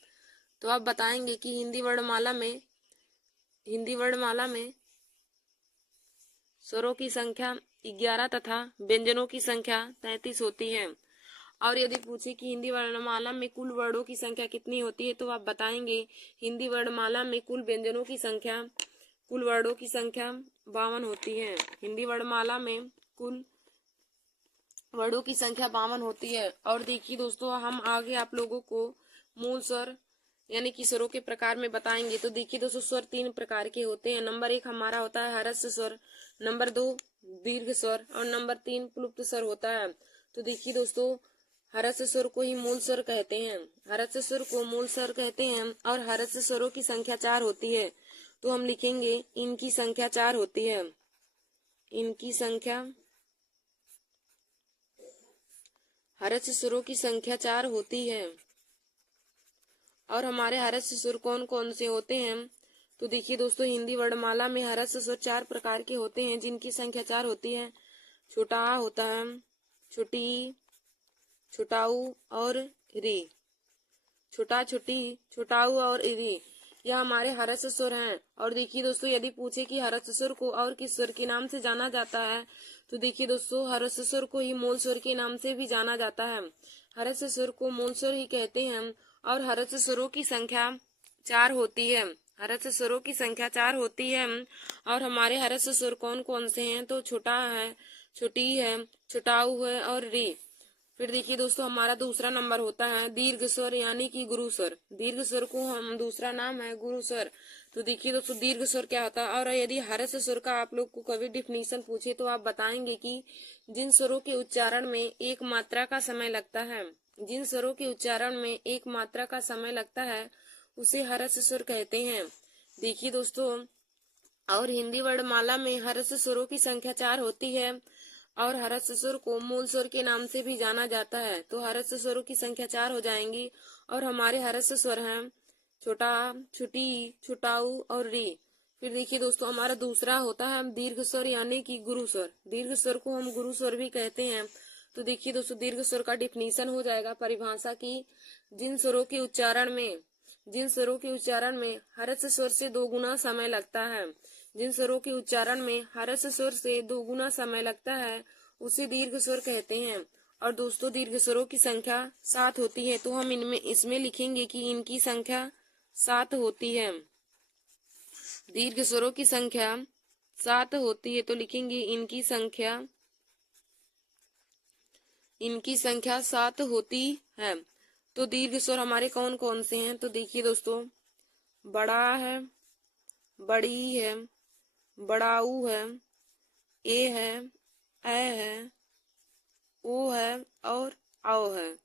तो आप बताएंगे कि हिंदी वर्णमाला में स्वरों की संख्या 11 तथा व्यंजनों की संख्या 33 होती है। और यदि पूछे कि हिंदी वर्णमाला में कुल वर्णों की संख्या कितनी होती है, तो आप बताएंगे हिंदी वर्णमाला में कुल वर्णों की संख्या 52 होती है। हिंदी वर्णमाला में कुल वर्णों की संख्या 52 होती है। और देखिए दोस्तों, हम आगे आप लोगों को मूल स्वर यानी कि स्वरों के प्रकार में बताएंगे। तो देखिए दोस्तों, स्वर 3 प्रकार के होते हैं। नंबर 1 हमारा होता है हर्ष स्वर, नंबर 2 दीर्घ स्वर और नंबर 3 प्लुप्त स्वर होता है। तो देखिए दोस्तों, हर्ष स्वर को ही मूल स्वर कहते हैं। हर्ष स्वर को मूल स्वर कहते हैं और हर्ष स्वरों की संख्या 4 होती है। तो हम लिखेंगे इनकी संख्या 4 होती है। इनकी संख्या, हर्ष स्वरों की संख्या 4 होती है। और हमारे हर्ष स्वर कौन कौन से होते हैं? तो देखिए दोस्तों, हिंदी वर्णमाला में हर्ष स्वर 4 प्रकार के होते हैं, जिनकी संख्या 4 होती है। छोटा आ होता है, छोटी, छोटाऊ और री। छोटा, छोटी, छोटाऊ और री, यह हमारे हर्ष स्वर हैं। और देखिए दोस्तों, यदि पूछे कि हर्ष स्वर को और किस स्वर के नाम से जाना जाता है, तो देखिए दोस्तों, हर्ष स्वर को ही मूल स्वर के नाम से भी जाना जाता है। हर्ष स्वर को मूल स्वर ही कहते हैं। और हर्ष स्वरों की संख्या 4 होती है। हर्ष स्वरों की संख्या 4 होती है। और हमारे हर्ष स्वर कौन कौन से हैं? तो छोटा है, छोटी है, छोटाऊ है और री। फिर देखिए दोस्तों, हमारा दूसरा नंबर होता है दीर्घ स्वर यानी कि गुरु स्वर। दीर्घ स्वर को हम दूसरा नाम है गुरु स्वर। तो देखिए दोस्तों, दीर्घ स्वर क्या होता है? और यदि हर्ष स्वर का आप लोग को कभी डिफिनीशन पूछे तो आप बताएंगे कि जिन स्वरों के उच्चारण में एक मात्रा का समय लगता है, जिन स्वरों के उच्चारण में एक मात्रा का समय लगता है, उसे हर्ष स्वर कहते हैं। देखिए दोस्तों, और हिंदी वर्णमाला में हर्ष स्वरों की संख्या 4 होती है। और हर्ष स्वर को मूल स्वर के नाम से भी जाना जाता है। तो हर्ष स्वरों की संख्या 4 हो जाएंगी। और हमारे हर्ष स्वर हैं छोटा, छोटी, छोटाऊ और री। फिर देखिए दोस्तों, हमारा दूसरा होता है दीर्घ स्वर यानी कि गुरु स्वर। दीर्घ स्वर को हम गुरु स्वर भी कहते हैं। तो देखिए दोस्तों, दीर्घ स्वर का डिफिनीशन हो जाएगा, परिभाषा की जिन स्वरों के उच्चारण में हर्ष स्वर से 2 गुना समय लगता है, जिन स्वरों के उच्चारण में हर्ष स्वर से 2 गुना समय लगता है, उसे दीर्घ स्वर कहते हैं। और दोस्तों, दीर्घ स्वरों की संख्या 7 होती है। तो हम इसमें लिखेंगे कि इनकी संख्या 7 होती है। दीर्घ स्वरों की संख्या 7 होती है, तो लिखेंगे इनकी संख्या 7 होती है। तो दीर्घ स्वर हमारे कौन कौन से हैं? तो देखिए दोस्तों, बड़ा है, बड़ी है, बड़ाऊ है, ए है, ओ है और आओ है।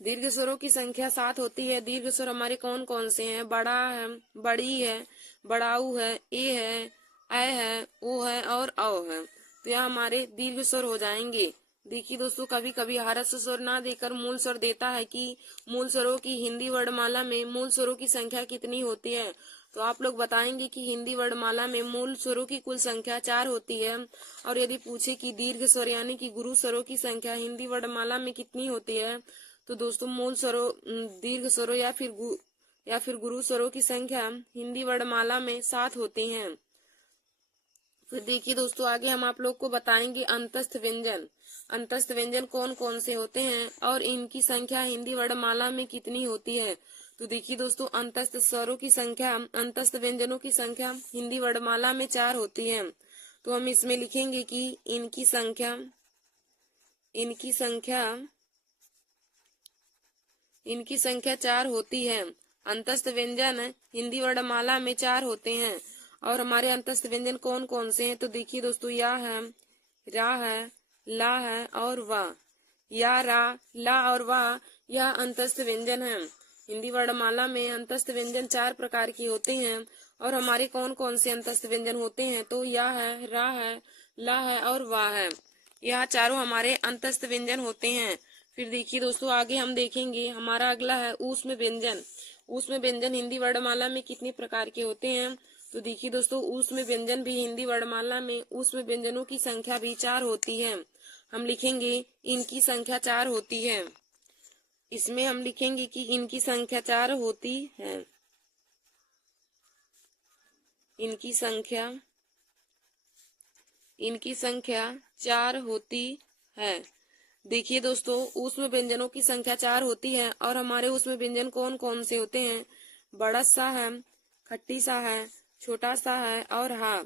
दीर्घ स्वरों की संख्या 7 होती है। दीर्घ स्वर हमारे कौन कौन से हैं? बड़ा है, बड़ी है, बड़ाऊ है, ए है, ओ है और आओ है। तो यह हमारे दीर्घ स्वर हो जाएंगे। देखिए दोस्तों, कभी कभी हर्ष स्वर ना देकर मूल स्वर देता है कि मूल स्वरों की हिंदी वर्णमाला में मूल स्वरों की संख्या कितनी होती है। तो आप लोग बताएंगे कि हिंदी वर्णमाला में मूल स्वरों की कुल संख्या 4 होती है। और यदि पूछे कि दीर्घ स्वर यानी कि गुरु स्वरों की संख्या हिंदी वर्णमाला में कितनी होती है, तो दोस्तों मूल स्वरों, दीर्घ स्वरों या फिर गुरु स्वरों की संख्या हिंदी वर्णमाला में 7 होती हैं। फिर देखिए दोस्तों, आगे हम आप लोग को बताएंगे अंतस्थ व्यंजन। अंतस्थ व्यंजन कौन कौन से होते हैं और इनकी संख्या हिंदी वर्णमाला में कितनी होती है। तो देखिए दोस्तों, अंतस्थ स्वरों की संख्या, अंतस्थ व्यंजनों की संख्या हिंदी वर्णमाला में 4 होती है। तो हम इसमें लिखेंगे कि इनकी संख्या 4 होती है। अंतस्थ व्यंजन हिंदी वर्णमाला में 4 होते हैं। और हमारे अंतस्थ व्यंजन कौन कौन से हैं? तो देखिए दोस्तों, या है, रा है, ला है और वाह। या, रा, ला और वाह, यह अंतस्थ व्यंजन है। हिंदी वर्णमाला में अंतस्थ व्यंजन 4 प्रकार के होते हैं। और हमारे कौन कौन से अंतस्थ व्यंजन होते हैं? तो या है, रा है, ला है और वाह है। यह चारों हमारे अंतस्थ व्यंजन होते हैं। फिर देखिए दोस्तों, आगे हम देखेंगे, हमारा अगला है ऊष्म व्यंजन। ऊष्म व्यंजन हिंदी वर्णमाला में कितने प्रकार के होते हैं? तो देखिए दोस्तों, ऊष्म व्यंजन भी हिंदी वर्णमाला में ऊष्म व्यंजनों की संख्या भी 4 होती है। हम लिखेंगे इनकी संख्या 4 होती है। इसमें हम लिखेंगे कि इनकी संख्या 4 होती है। इनकी संख्या 4 होती है। देखिए दोस्तों, ऊष्म व्यंजनों की संख्या 4 होती है। और हमारे ऊष्म व्यंजन कौन कौन से होते हैं? बड़ा सा है, खट्टी सा है, छोटा सा है और हा।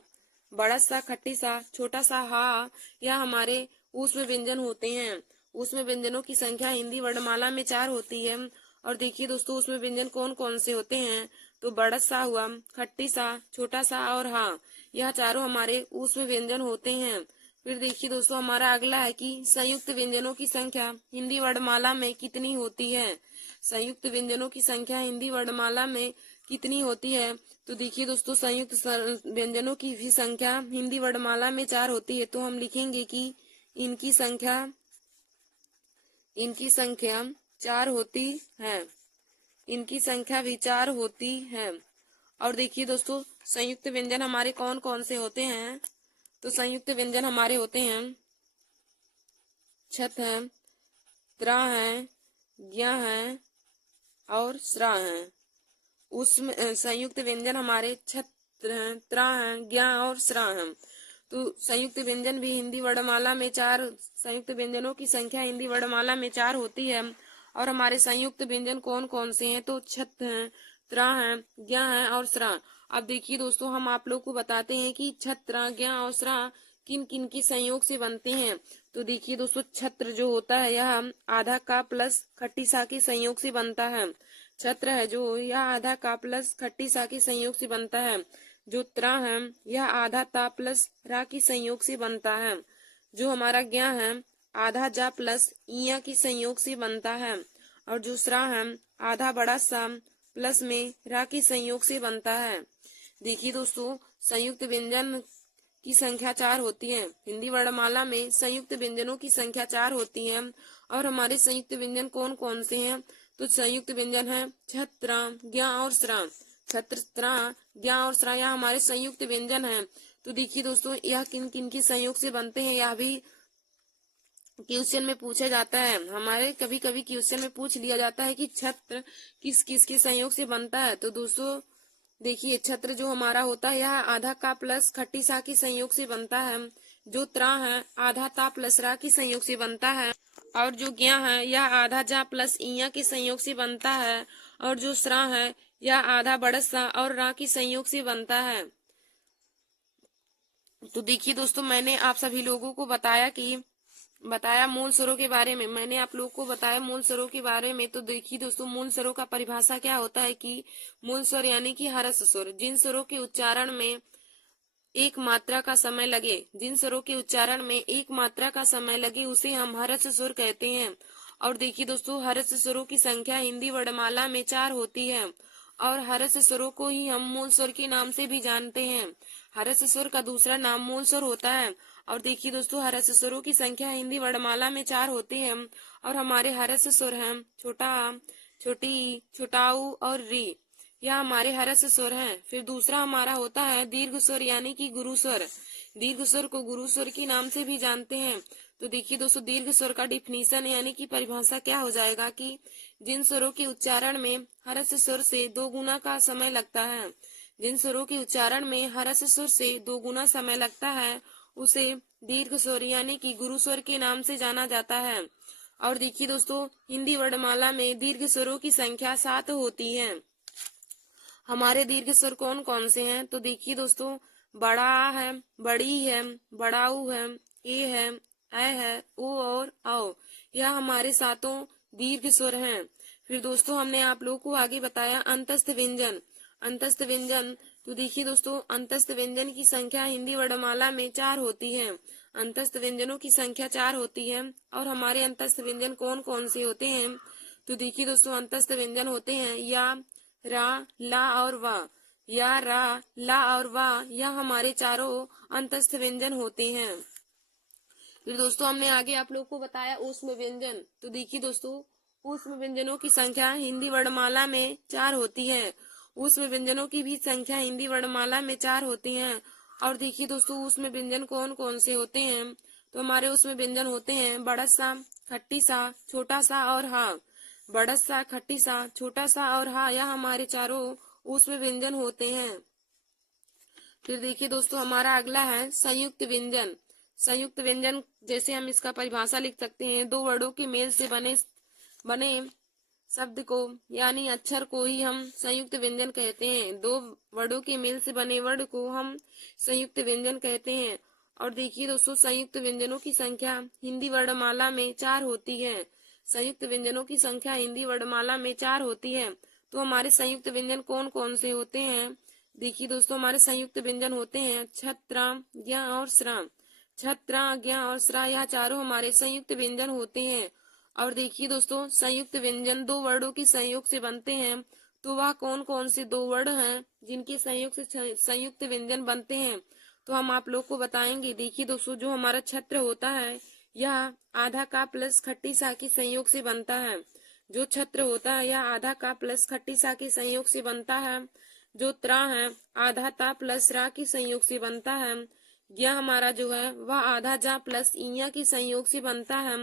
बड़ा सा, खट्टी सा, छोटा सा, हा, यह हमारे ऊष्म व्यंजन होते हैं। ऊष्म व्यंजनों की संख्या हिंदी वर्णमाला में 4 होती है। और देखिए दोस्तों, ऊष्म व्यंजन कौन कौन से होते हैं? तो बड़ा सा हुआ, खट्टी सा, छोटा सा और हा, यह चारों हमारे ऊष्म व्यंजन होते हैं। फिर देखिए दोस्तों, हमारा अगला है कि संयुक्त व्यंजनों की संख्या हिंदी वर्णमाला में कितनी होती है। संयुक्त व्यंजनों की संख्या हिंदी वर्णमाला में कितनी होती है? तो देखिए दोस्तों, संयुक्त व्यंजनों की भी संख्या हिंदी वर्णमाला में 4 होती है। तो हम लिखेंगे कि इनकी संख्या 4 होती है। इनकी संख्या भी 4 होती है। और देखिए दोस्तों, संयुक्त व्यंजन हमारे कौन कौन से होते हैं। तो संयुक्त व्यंजन हमारे होते हैं छत है, त्रा है, ज्ञ है और स्रा है। उसमें संयुक्त व्यंजन हमारे छत, त्रा है, ज्ञ और स्रा है। तो संयुक्त व्यंजन भी हिंदी वर्णमाला में 4, संयुक्त व्यंजनों की संख्या हिंदी वर्णमाला में 4 होती है। और हमारे संयुक्त व्यंजन कौन कौन से हैं। तो छत है, त्रा है, ज्ञ है और स्रा। अब देखिए दोस्तों, हम आप लोग को बताते हैं कि छत, त्रा, ज्ञ और स्रा किन किन की संयोग से बनते हैं। तो देखिए दोस्तों, छत्र जो होता है यह आधा का प्लस खट्टी सा के संयोग से बनता है। छत्र है जो यह आधा का प्लस खट्टी सा के संयोग से बनता है। जो त्रा है यह आधा ता प्लस रा की संयोग से बनता है। जो हमारा ज्ञ है आधा जा प्लस इया की संयोग से बनता है। और जो स्रा है आधा बड़ा सा प्लस में रा की संयोग से बनता है। देखिए दोस्तों, संयुक्त व्यंजन की संख्या 4 होती है। हिंदी वर्णमाला में संयुक्त व्यंजनों की संख्या 4 होती है। और हमारे संयुक्त व्यंजन कौन कौन से हैं। तो संयुक्त व्यंजन है छत, त्रा, ज्ञ और स्रा। छत्र, त्रा, ज्ञ और स्रा यह हमारे संयुक्त व्यंजन हैं। तो देखिए दोस्तों, यह किन किन के संयोग से बनते हैं यह भी क्वेश्चन में पूछा जाता है। हमारे कभी कभी क्वेश्चन में पूछ लिया जाता है कि छत्र किस किस के संयोग से बनता है। तो दोस्तों देखिए, छत्र जो हमारा होता है यह आधा का प्लस खट्टी सा की संयोग से बनता है। जो त्रा है आधा ता प्लस रा की संयोग से बनता है। और जो ज्ञ है यह आधा जा प्लस इया के संयोग से बनता है। और जो स्रा है यह आधा बड़स सा और रा की संयोग से बनता है। तो देखिए दोस्तों, मैंने आप सभी लोगों को बताया मूल स्वरों के बारे में। मैंने आप लोगों को बताया मूल स्वरों के बारे में। तो देखिए दोस्तों, मूल स्वरों का परिभाषा क्या होता है कि मूल स्वर यानी कि हर्ष स्वर, जिन स्वरों के उच्चारण में एक मात्रा का समय लगे, जिन स्वरों के उच्चारण में एक मात्रा का समय लगे उसे हम हर्ष स्वर कहते हैं। और देखिए दोस्तों, हर्ष स्वरों की संख्या हिंदी वर्णमाला में 4 होती है। और हर्ष स्वरों को ही हम मूल स्वर के नाम से भी जानते हैं। हर्ष स्वर का दूसरा नाम मूल स्वर होता है। और देखिए दोस्तों, हर्ष स्वरों की संख्या हिंदी वर्णमाला में 4 होती है। और हमारे हर्ष स्वर हैं छोटा, छोटी, छोटाऊ और री, यह हमारे हर्ष स्वर हैं। फिर दूसरा हमारा होता है दीर्घ स्वर यानी कि गुरु स्वर। दीर्घ स्वर को गुरु स्वर के नाम से भी जानते हैं। तो देखिए दोस्तों, दीर्घ स्वर का डिफिनीशन यानी कि परिभाषा क्या हो जाएगा कि जिन स्वरों के उच्चारण में हर्ष स्वर से 2 गुना का समय लगता है, जिन स्वरों के उच्चारण में हर्ष स्वर से 2 गुना समय लगता है उसे दीर्घ स्वर यानी कि गुरु स्वर के नाम से जाना जाता है। और देखिए दोस्तों, हिंदी वर्णमाला में दीर्घ स्वरों की संख्या 7 होती है। हमारे दीर्घ स्वर कौन कौन से हैं। तो देखिए दोस्तों, बड़ा है, बड़ी है, बड़ाऊ है, ए है, ओ और आओ, यह हमारे 7 दीर्घ स्वर हैं। फिर दोस्तों, हमने आप लोगों को आगे बताया अंतस्थ व्यंजन। अंतस्थ व्यंजन, तो देखिए दोस्तों, अंतस्थ व्यंजन की संख्या हिंदी वर्णमाला में 4 होती है। अंतस्थ व्यंजनों की संख्या 4 होती है। और हमारे अंतस्थ व्यंजन कौन कौन से होते हैं। तो देखिए दोस्तों, अंतस्थ व्यंजन होते हैं या, रा, ला और वा। या, रा, ला और वा यह हमारे चारों अंतस्थ व्यंजन होते हैं। फिर दोस्तों, हमने आगे आप लोग को बताया ऊष्म व्यंजन। तो देखिए दोस्तों, ऊष्म व्यंजनों की संख्या हिंदी वर्णमाला में 4 होती है। ऊष्म व्यंजनों की भी संख्या हिंदी वर्णमाला में 4 होती है। और देखिए दोस्तों, ऊष्म व्यंजन कौन कौन से होते हैं। तो हमारे ऊष्म व्यंजन होते हैं बड़स सा, खट्टी सा, छोटा सा और हा। बड़स सा, खट्टी सा, छोटा सा और हा यह हमारे चारों ऊष्म व्यंजन होते हैं। फिर देखिए दोस्तों, हमारा अगला है संयुक्त व्यंजन। संयुक्त व्यंजन जैसे हम इसका परिभाषा लिख सकते हैं, 2 वर्डों के मेल से बने शब्द को यानी अक्षर को ही हम संयुक्त व्यंजन कहते हैं। 2 वर्डों के मेल से बने वर्ड को हम संयुक्त व्यंजन कहते हैं। और देखिए दोस्तों, संयुक्त व्यंजनों की संख्या हिंदी वर्णमाला में 4 होती है। संयुक्त व्यंजनों की संख्या हिंदी वर्णमाला में 4 होती है। तो हमारे संयुक्त व्यंजन कौन कौन से होते हैं। देखिए दोस्तों, हमारे संयुक्त व्यंजन होते हैं छत्र, ज्ञ और स्रा। छत्र, ज्ञ और स्रा यह चारों हमारे संयुक्त व्यंजन होते हैं। और देखिए दोस्तों, संयुक्त व्यंजन 2 वर्डों के संयोग से बनते हैं। तो वह कौन कौन से दो वर्ण हैं जिनके संयोग से संयुक्त व्यंजन बनते हैं, तो हम आप लोग को बताएंगे। देखिए दोस्तों, जो हमारा छत्र होता है यह आधा का प्लस खट्टी सा के संयोग से बनता है। जो छत्र होता है यह आधा का प्लस खट्टी सा के संयोग से बनता है। जो त्रा है आधा ता प्लस रा के संयोग से बनता है। यह हमारा जो है वह आधा जा प्लस इया के संयोग से बनता है।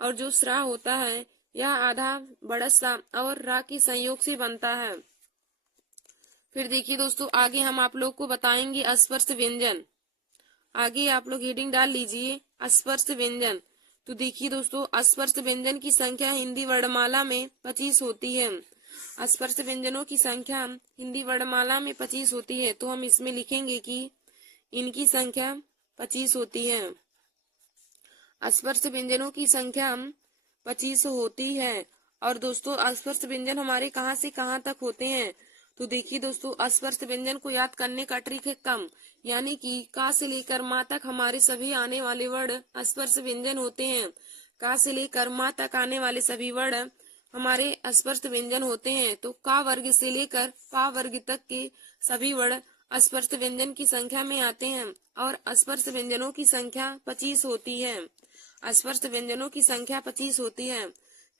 और जो स्रा होता है यह आधा बड़सा और रा के संयोग से बनता है। फिर देखिए दोस्तों, आगे हम आप लोग को बताएंगे अस्पर्श व्यंजन। आगे आप लोग हेडिंग डाल लीजिए अस्पर्श व्यंजन। तो देखिए दोस्तों, अस्पर्श व्यंजन की संख्या हिंदी वर्णमाला में 25 होती है। अस्पर्श व्यंजनों की संख्या हिंदी वर्णमाला में 25 होती है। तो हम इसमें लिखेंगे कि इनकी संख्या 25 होती है। अस्पर्श व्यंजनों की संख्या 25 होती है। और दोस्तों, अस्पर्श व्यंजन हमारे कहाँ से कहाँ तक होते हैं, तो देखिए दोस्तों, अस्पर्श व्यंजन को याद करने का ट्रिक है कम, यानी कि का से लेकर माँ तक हमारे सभी आने वाले वर्ण अस्पर्श व्यंजन होते हैं। का से लेकर माँ तक आने वाले सभी वर्ण हमारे अस्पर्श व्यंजन होते हैं। तो का वर्ग से लेकर पा वर्ग तक के सभी वर्ण अस्पर्श व्यंजन की संख्या में आते हैं। और अस्पर्श व्यंजनों की संख्या 25 होती है। अस्पर्श व्यंजनों की संख्या 25 होती है।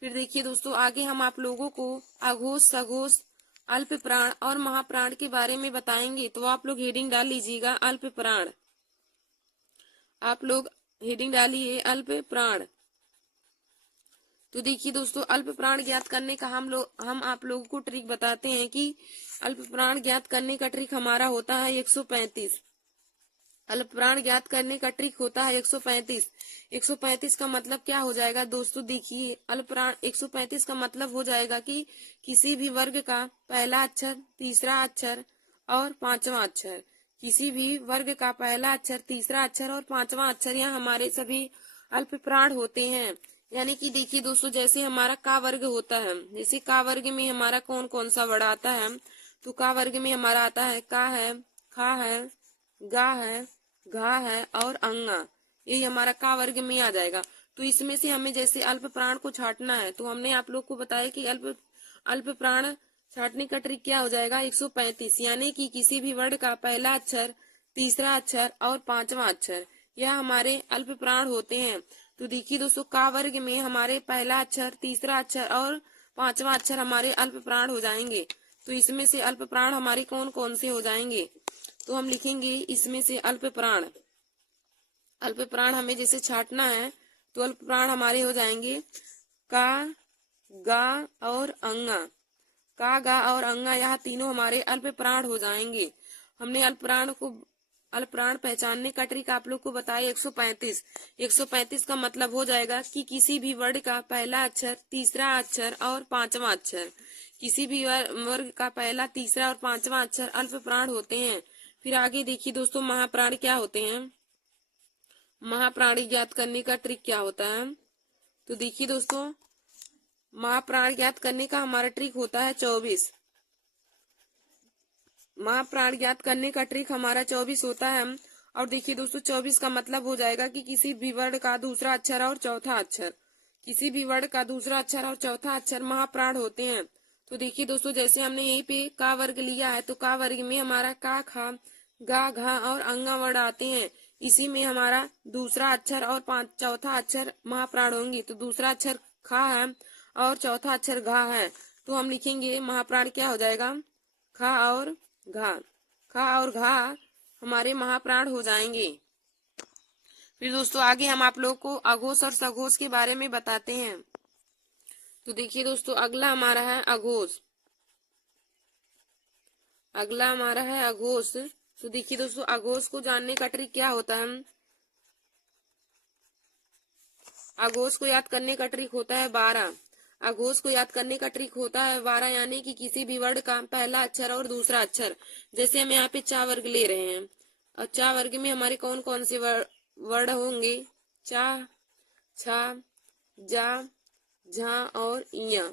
फिर देखिए दोस्तों, आगे हम आप लोगों को अघोष, सघोष, अल्प प्राण और महाप्राण के बारे में बताएंगे। तो आप लोग हेडिंग डाल लीजिएगा अल्प प्राण। आप लोग हेडिंग डालिए अल्प प्राण। तो देखिए दोस्तों, अल्प प्राण ज्ञात करने का हम आप लोगों को ट्रिक बताते हैं कि अल्प प्राण ज्ञात करने का ट्रिक हमारा होता है 135। अल्प प्राण ज्ञात करने का ट्रिक होता है 135। 135 का मतलब क्या हो जाएगा दोस्तों, देखिए अल्प प्राण 135 का मतलब हो जाएगा कि किसी भी वर्ग का पहला अक्षर, तीसरा अक्षर और पांचवा अक्षर। किसी भी वर्ग का पहला अक्षर, तीसरा अक्षर और पांचवा अक्षर यह हमारे सभी अल्प प्राण होते हैं। यानी कि देखिए दोस्तों, जैसे हमारा का वर्ग होता है, जैसे का वर्ग में हमारा कौन कौन सा वर्ड आता है, तो का वर्ग में हमारा आता है का है, खा है, गा है, घा है और अंगा। यही हमारा का वर्ग में आ जाएगा। तो इसमें से हमें जैसे अल्प प्राण को छाटना है, तो हमने आप लोग को बताया कि अल्प प्राण छाटने का ट्रिक क्या हो जाएगा 135। यानी कि किसी भी वर्ड का पहला अक्षर, तीसरा अक्षर और पांचवा अक्षर यह हमारे अल्प प्राण होते हैं। तो देखिए दोस्तों, का वर्ग में हमारे पहला अक्षर, तीसरा अक्षर और पांचवा अक्षर हमारे अल्प प्राण हो जाएंगे। तो इसमें से अल्प प्राण हमारे कौन कौन से हो जाएंगे, तो हम लिखेंगे इसमें से अल्प प्राण। अल्प प्राण हमें जैसे छाटना है, तो अल्प प्राण हमारे हो जाएंगे का, गा और अंगा। का, गा और अंगा यह तीनों हमारे अल्प प्राण हो जाएंगे। हमने अल्प प्राण पहचानने का ट्रिक आप लोग को बताया 135। 135 का मतलब हो जाएगा कि किसी भी वर्ड का पहला अक्षर, तीसरा अक्षर और पांचवा अक्षर। किसी भी वर्ग का पहला, तीसरा और पांचवा अक्षर अल्प प्राण होते हैं। फिर आगे देखिए दोस्तों, महाप्राण क्या होते हैं। महाप्राणी ज्ञात करने का ट्रिक क्या होता है, तो देखिए दोस्तों, महाप्राण ज्ञात करने का हमारा ट्रिक होता है 24। महाप्राण ज्ञात करने का ट्रिक हमारा 24 होता है। और देखिए दोस्तों, 24 का मतलब हो जाएगा कि किसी भी वर्ड का दूसरा अक्षर और चौथा अक्षर, किसी भी वर्ड का दूसरा अक्षर और चौथा अक्षर महाप्राण होते हैं। तो देखिए दोस्तों, जैसे हमने यहीं पे का वर्ग लिया है, तो का वर्ग में हमारा का, खा, गा, घा और अंगा वर्ड आते हैं। इसी में हमारा दूसरा अक्षर और चौथा अक्षर महाप्राण होंगे। तो दूसरा अक्षर खा है और चौथा अक्षर घा है। तो हम लिखेंगे महाप्राण क्या हो जाएगा, खा और घा। खा और घा हमारे महाप्राण हो जाएंगे। फिर दोस्तों, आगे हम आप लोग को अघोष और सघोष के बारे में बताते हैं। तो देखिए दोस्तों, अगला हमारा है अघोष। अगला हमारा है अघोष। तो देखिए दोस्तों, अघोष को जानने का ट्रिक क्या होता है, अघोष को याद करने का ट्रिक होता है 12। अघोष को याद करने का ट्रिक होता है 12, यानी कि किसी भी वर्ड का पहला अक्षर और दूसरा अक्षर। जैसे हम यहाँ पे चा वर्ग ले रहे हैं, और चा वर्ग में हमारे कौन कौन से वर्ड होंगे, चा, छा, जा, झा और इया।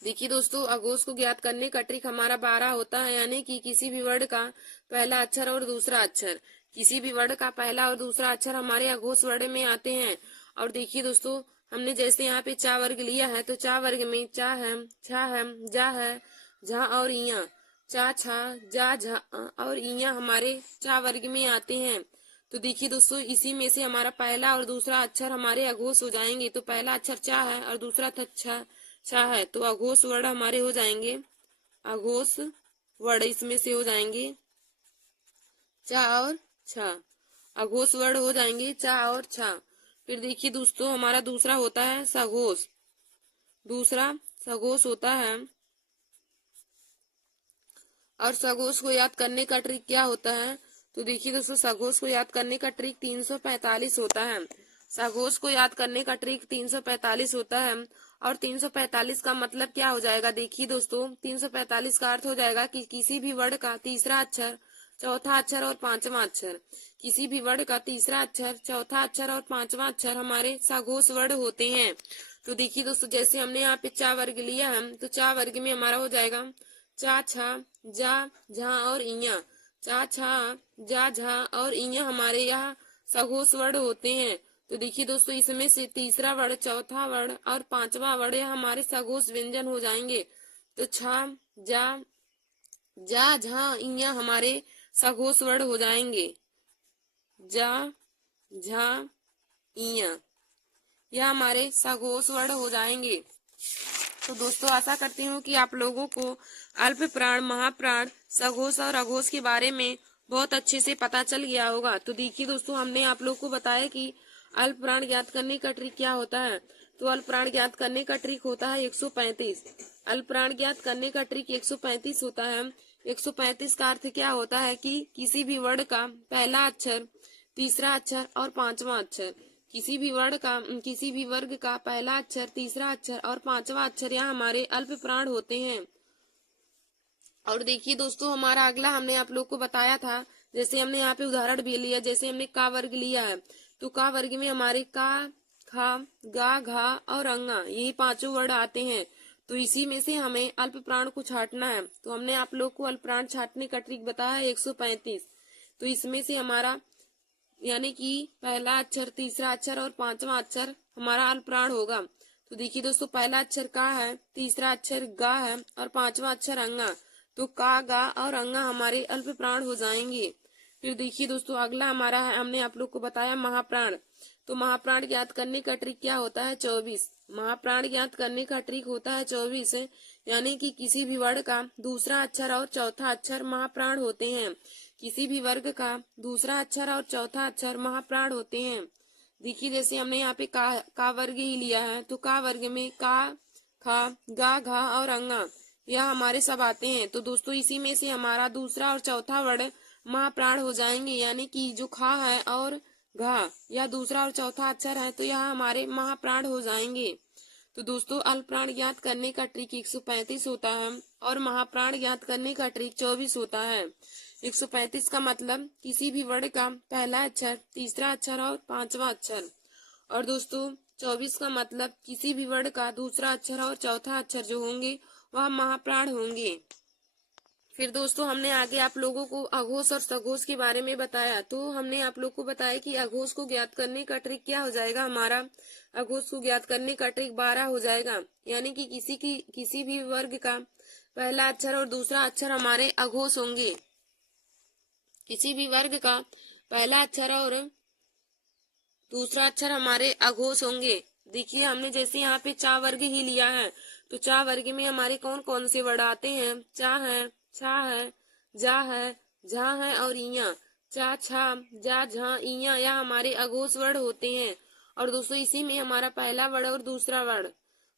देखिए दोस्तों, अघोष को ज्ञात करने का ट्रिक हमारा 12 होता है, यानी कि किसी भी वर्ड का पहला अक्षर और दूसरा अक्षर। किसी भी वर्ड का पहला और दूसरा अक्षर हमारे अघोष वर्ड में आते हैं। और देखिए दोस्तों, हमने जैसे यहाँ पे चा वर्ग लिया है तो चा वर्ग में चा है, छा है, जा है, झा और इया, चा छा जा झा और इया हमारे चा वर्ग में आते हैं। तो देखिए दोस्तों, इसी में से हमारा पहला और दूसरा अक्षर हमारे अघोष हो जाएंगे। तो पहला अक्षर चा है और दूसरा छा है, तो अघोष वर्ण हमारे हो जाएंगे, अघोष वर्ण इसमें से हो जाएंगे चा और छा, अघोष वर्ण हो जाएंगे चा और छा। फिर देखिए दोस्तों, हमारा दूसरा होता है सघोष, दूसरा सघोष होता है। और सघोष को याद करने का ट्रिक क्या होता है? तो देखिए दोस्तों, सघोष को याद करने का ट्रिक 345 होता है। सघोष को याद करने का ट्रिक 345 होता है। और 345 का मतलब क्या हो जाएगा? देखिए दोस्तों, 345 का अर्थ हो जाएगा कि किसी भी वर्ड का तीसरा अक्षर, चौथा अक्षर और पांचवा अक्षर, किसी भी वर्ड का तीसरा अक्षर, चौथा अक्षर और पांचवा अक्षर हमारे सघोष वर्ड होते हैं। तो देखिए दोस्तों, जैसे हमने यहाँ पे चा वर्ग लिया है तो चा वर्ग में हमारा हो जाएगा चा छा जा झा और इया, चा छा जा झा और इया हमारे यहाँ सघोष वर्ण होते हैं। तो देखिए दोस्तों, इसमें से तीसरा वर्ण, चौथा वर्ण और पांचवा वर्ण हमारे सघोष व्यंजन हो जाएंगे। तो छा जा जा झा इया हमारे सघोष वर्ण हो जाएंगे, जा झा इया, यह हमारे सघोष वर्ण हो जाएंगे। तो दोस्तों, आशा करती हूँ कि आप लोगों को अल्प प्राण, महाप्राण, सघोष और अघोष के बारे में बहुत अच्छे से पता चल गया होगा। तो देखिए दोस्तों, हमने आप लोग को बताया कि अल्प प्राण ज्ञात करने का ट्रिक क्या होता है। तो अल्प प्राण ज्ञात करने का ट्रिक होता है 135। अल्प प्राण ज्ञात करने का ट्रिक 135 होता है। 135 का अर्थ क्या होता है कि किसी भी वर्ड का पहला अक्षर, तीसरा अक्षर और पांचवा अक्षर, किसी भी वर्ग का पहला अक्षर, तीसरा अक्षर और पांचवा अक्षर यहाँ हमारे अल्प प्राण होते हैं। और देखिए दोस्तों, हमारा अगला हमने आप लोग को बताया था, जैसे हमने यहाँ पे उदाहरण भी लिया, जैसे हमने का वर्ग लिया है तो का वर्ग में हमारे का, खा, गा, घा और अंगा, यही पांचों वर्ड आते हैं। तो इसी में से हमें अल्प प्राण को छांटना है। तो हमने आप लोग को अल्प प्राण छांटने का ट्रिक बताया है 135। तो इसमें से हमारा यानी कि पहला अक्षर, तीसरा अक्षर और पांचवा अक्षर हमारा अल्प प्राण होगा। तो देखिए दोस्तों, पहला अक्षर का है, तीसरा अक्षर गा है और पांचवा अक्षर अंगा, तो का, गा और अंगा हमारे अल्प प्राण हो जाएंगे। फिर देखिए दोस्तों, अगला हमारा है, हमने आप लोग को बताया महाप्राण। तो महाप्राण ज्ञात करने का ट्रिक क्या होता है? 24। महाप्राण ज्ञात करने का ट्रिक होता है 24, यानी कि किसी भी वर्ड का दूसरा अक्षर और चौथा अक्षर महाप्राण होते हैं। किसी भी वर्ग का दूसरा अक्षर और चौथा अक्षर महाप्राण होते हैं। देखिए, जैसे हमने यहाँ पे का वर्ग ही लिया है तो का वर्ग में का, खा, गा, घा और अंगा, यह हमारे सब आते हैं। तो दोस्तों, इसी में से हमारा दूसरा और चौथा वर्ण महाप्राण हो जाएंगे, यानी कि जो खा है और घा, यह दूसरा और चौथा अक्षर है तो यह हमारे महाप्राण हो जाएंगे। तो दोस्तों, अल्प प्राण ज्ञात करने का ट्रिक 135 होता है और महाप्राण ज्ञात करने का ट्रिक 24 होता है। 135 का मतलब किसी भी वर्ड का पहला अक्षर, तीसरा अक्षर और पांचवा अक्षर। और दोस्तों, 24 का मतलब किसी भी वर्ड का दूसरा अक्षर और चौथा अक्षर जो होंगे वह महाप्राण होंगे। फिर दोस्तों, हमने आगे आप लोगों को अघोष और सघोष के बारे में बताया। तो हमने आप लोग को बताया कि अघोष को ज्ञात करने का ट्रिक क्या हो जाएगा हमारा? अघोष को ज्ञात करने का ट्रिक 12 हो जाएगा, यानी कि किसी भी वर्ग का पहला अक्षर और दूसरा अक्षर हमारे अघोष होंगे। किसी भी वर्ग का पहला अक्षर और दूसरा अक्षर हमारे अघोष होंगे। देखिए, हमने जैसे यहाँ पे चा वर्ग ही लिया है तो चा वर्ग में हमारे कौन कौन से वर्ड आते हैं? चा है, छा है, जा है, झा है और इया, चा छा जा झा इया, यह हमारे अघोष वर्ड होते हैं। और दोस्तों, इसी में हमारा पहला वर्ड और दूसरा वर्ड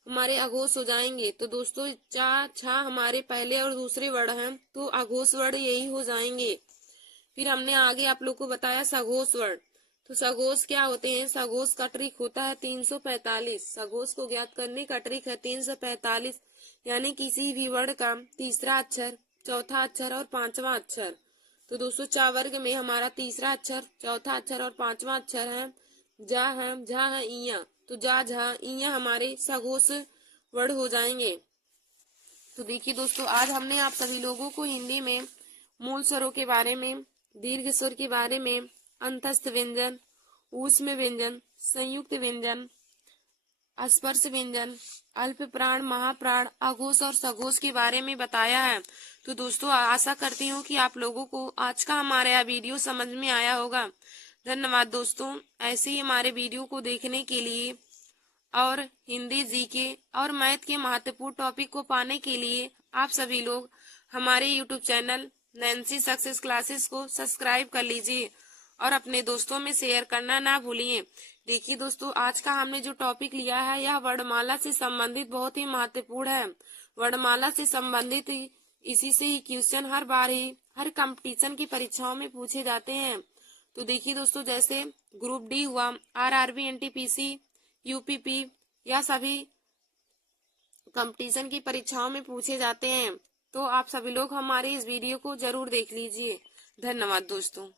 हमारे अघोष हो जाएंगे। तो दोस्तों, चा छा हमारे पहले और दूसरे वर्ड हैं तो अघोष वर्ड यही हो जाएंगे। फिर हमने आगे आप लोग को बताया सघोष वर्ड। तो सघोष क्या होते हैं? सघोष का ट्रिक होता है 345। सघोष को ज्ञात करने का ट्रिक है 345, यानी किसी भी वर्ड का तीसरा अक्षर, चौथा अक्षर और पांचवा अक्षर। तो दोस्तों, चा वर्ग में हमारा तीसरा अक्षर, चौथा अक्षर और पांचवा अक्षर है जा है, झा है, इया, तो जा झा इया हमारे सघोष वर्ड हो जाएंगे। तो देखिए दोस्तों, आज हमने आप सभी लोगों को हिंदी में मूल स्वरों के बारे में, दीर्घ स्वर के बारे में, अंतस्थ व्यंजन, ऊष्म व्यंजन, संयुक्त व्यंजन, स्पर्श व्यंजन, अल्प प्राण, महाप्राण, अघोष और सघोष के बारे में बताया है। तो दोस्तों आशा करती हूँ कि आप लोगों को आज का हमारा यह वीडियो समझ में आया होगा। धन्यवाद दोस्तों। ऐसे ही हमारे वीडियो को देखने के लिए और हिंदी, जीके और मैथ के महत्वपूर्ण टॉपिक को पाने के लिए आप सभी लोग हमारे YouTube channel Nancy success classes को सब्सक्राइब कर लीजिए और अपने दोस्तों में शेयर करना ना भूलिए। देखिए दोस्तों, आज का हमने जो टॉपिक लिया है यह वर्णमाला से संबंधित बहुत ही महत्वपूर्ण है। वर्णमाला से संबंधित इसी से ही क्वेश्चन हर बार ही हर कंपटीशन की परीक्षाओं में पूछे जाते हैं। तो देखिए दोस्तों, जैसे ग्रुप डी हुआ, आरआरबी, एनटीपीसी, यूपीपी, यह सभी कंपटीशन की परीक्षाओं में पूछे जाते हैं। तो आप सभी लोग हमारे इस वीडियो को जरूर देख लीजिए। धन्यवाद दोस्तों।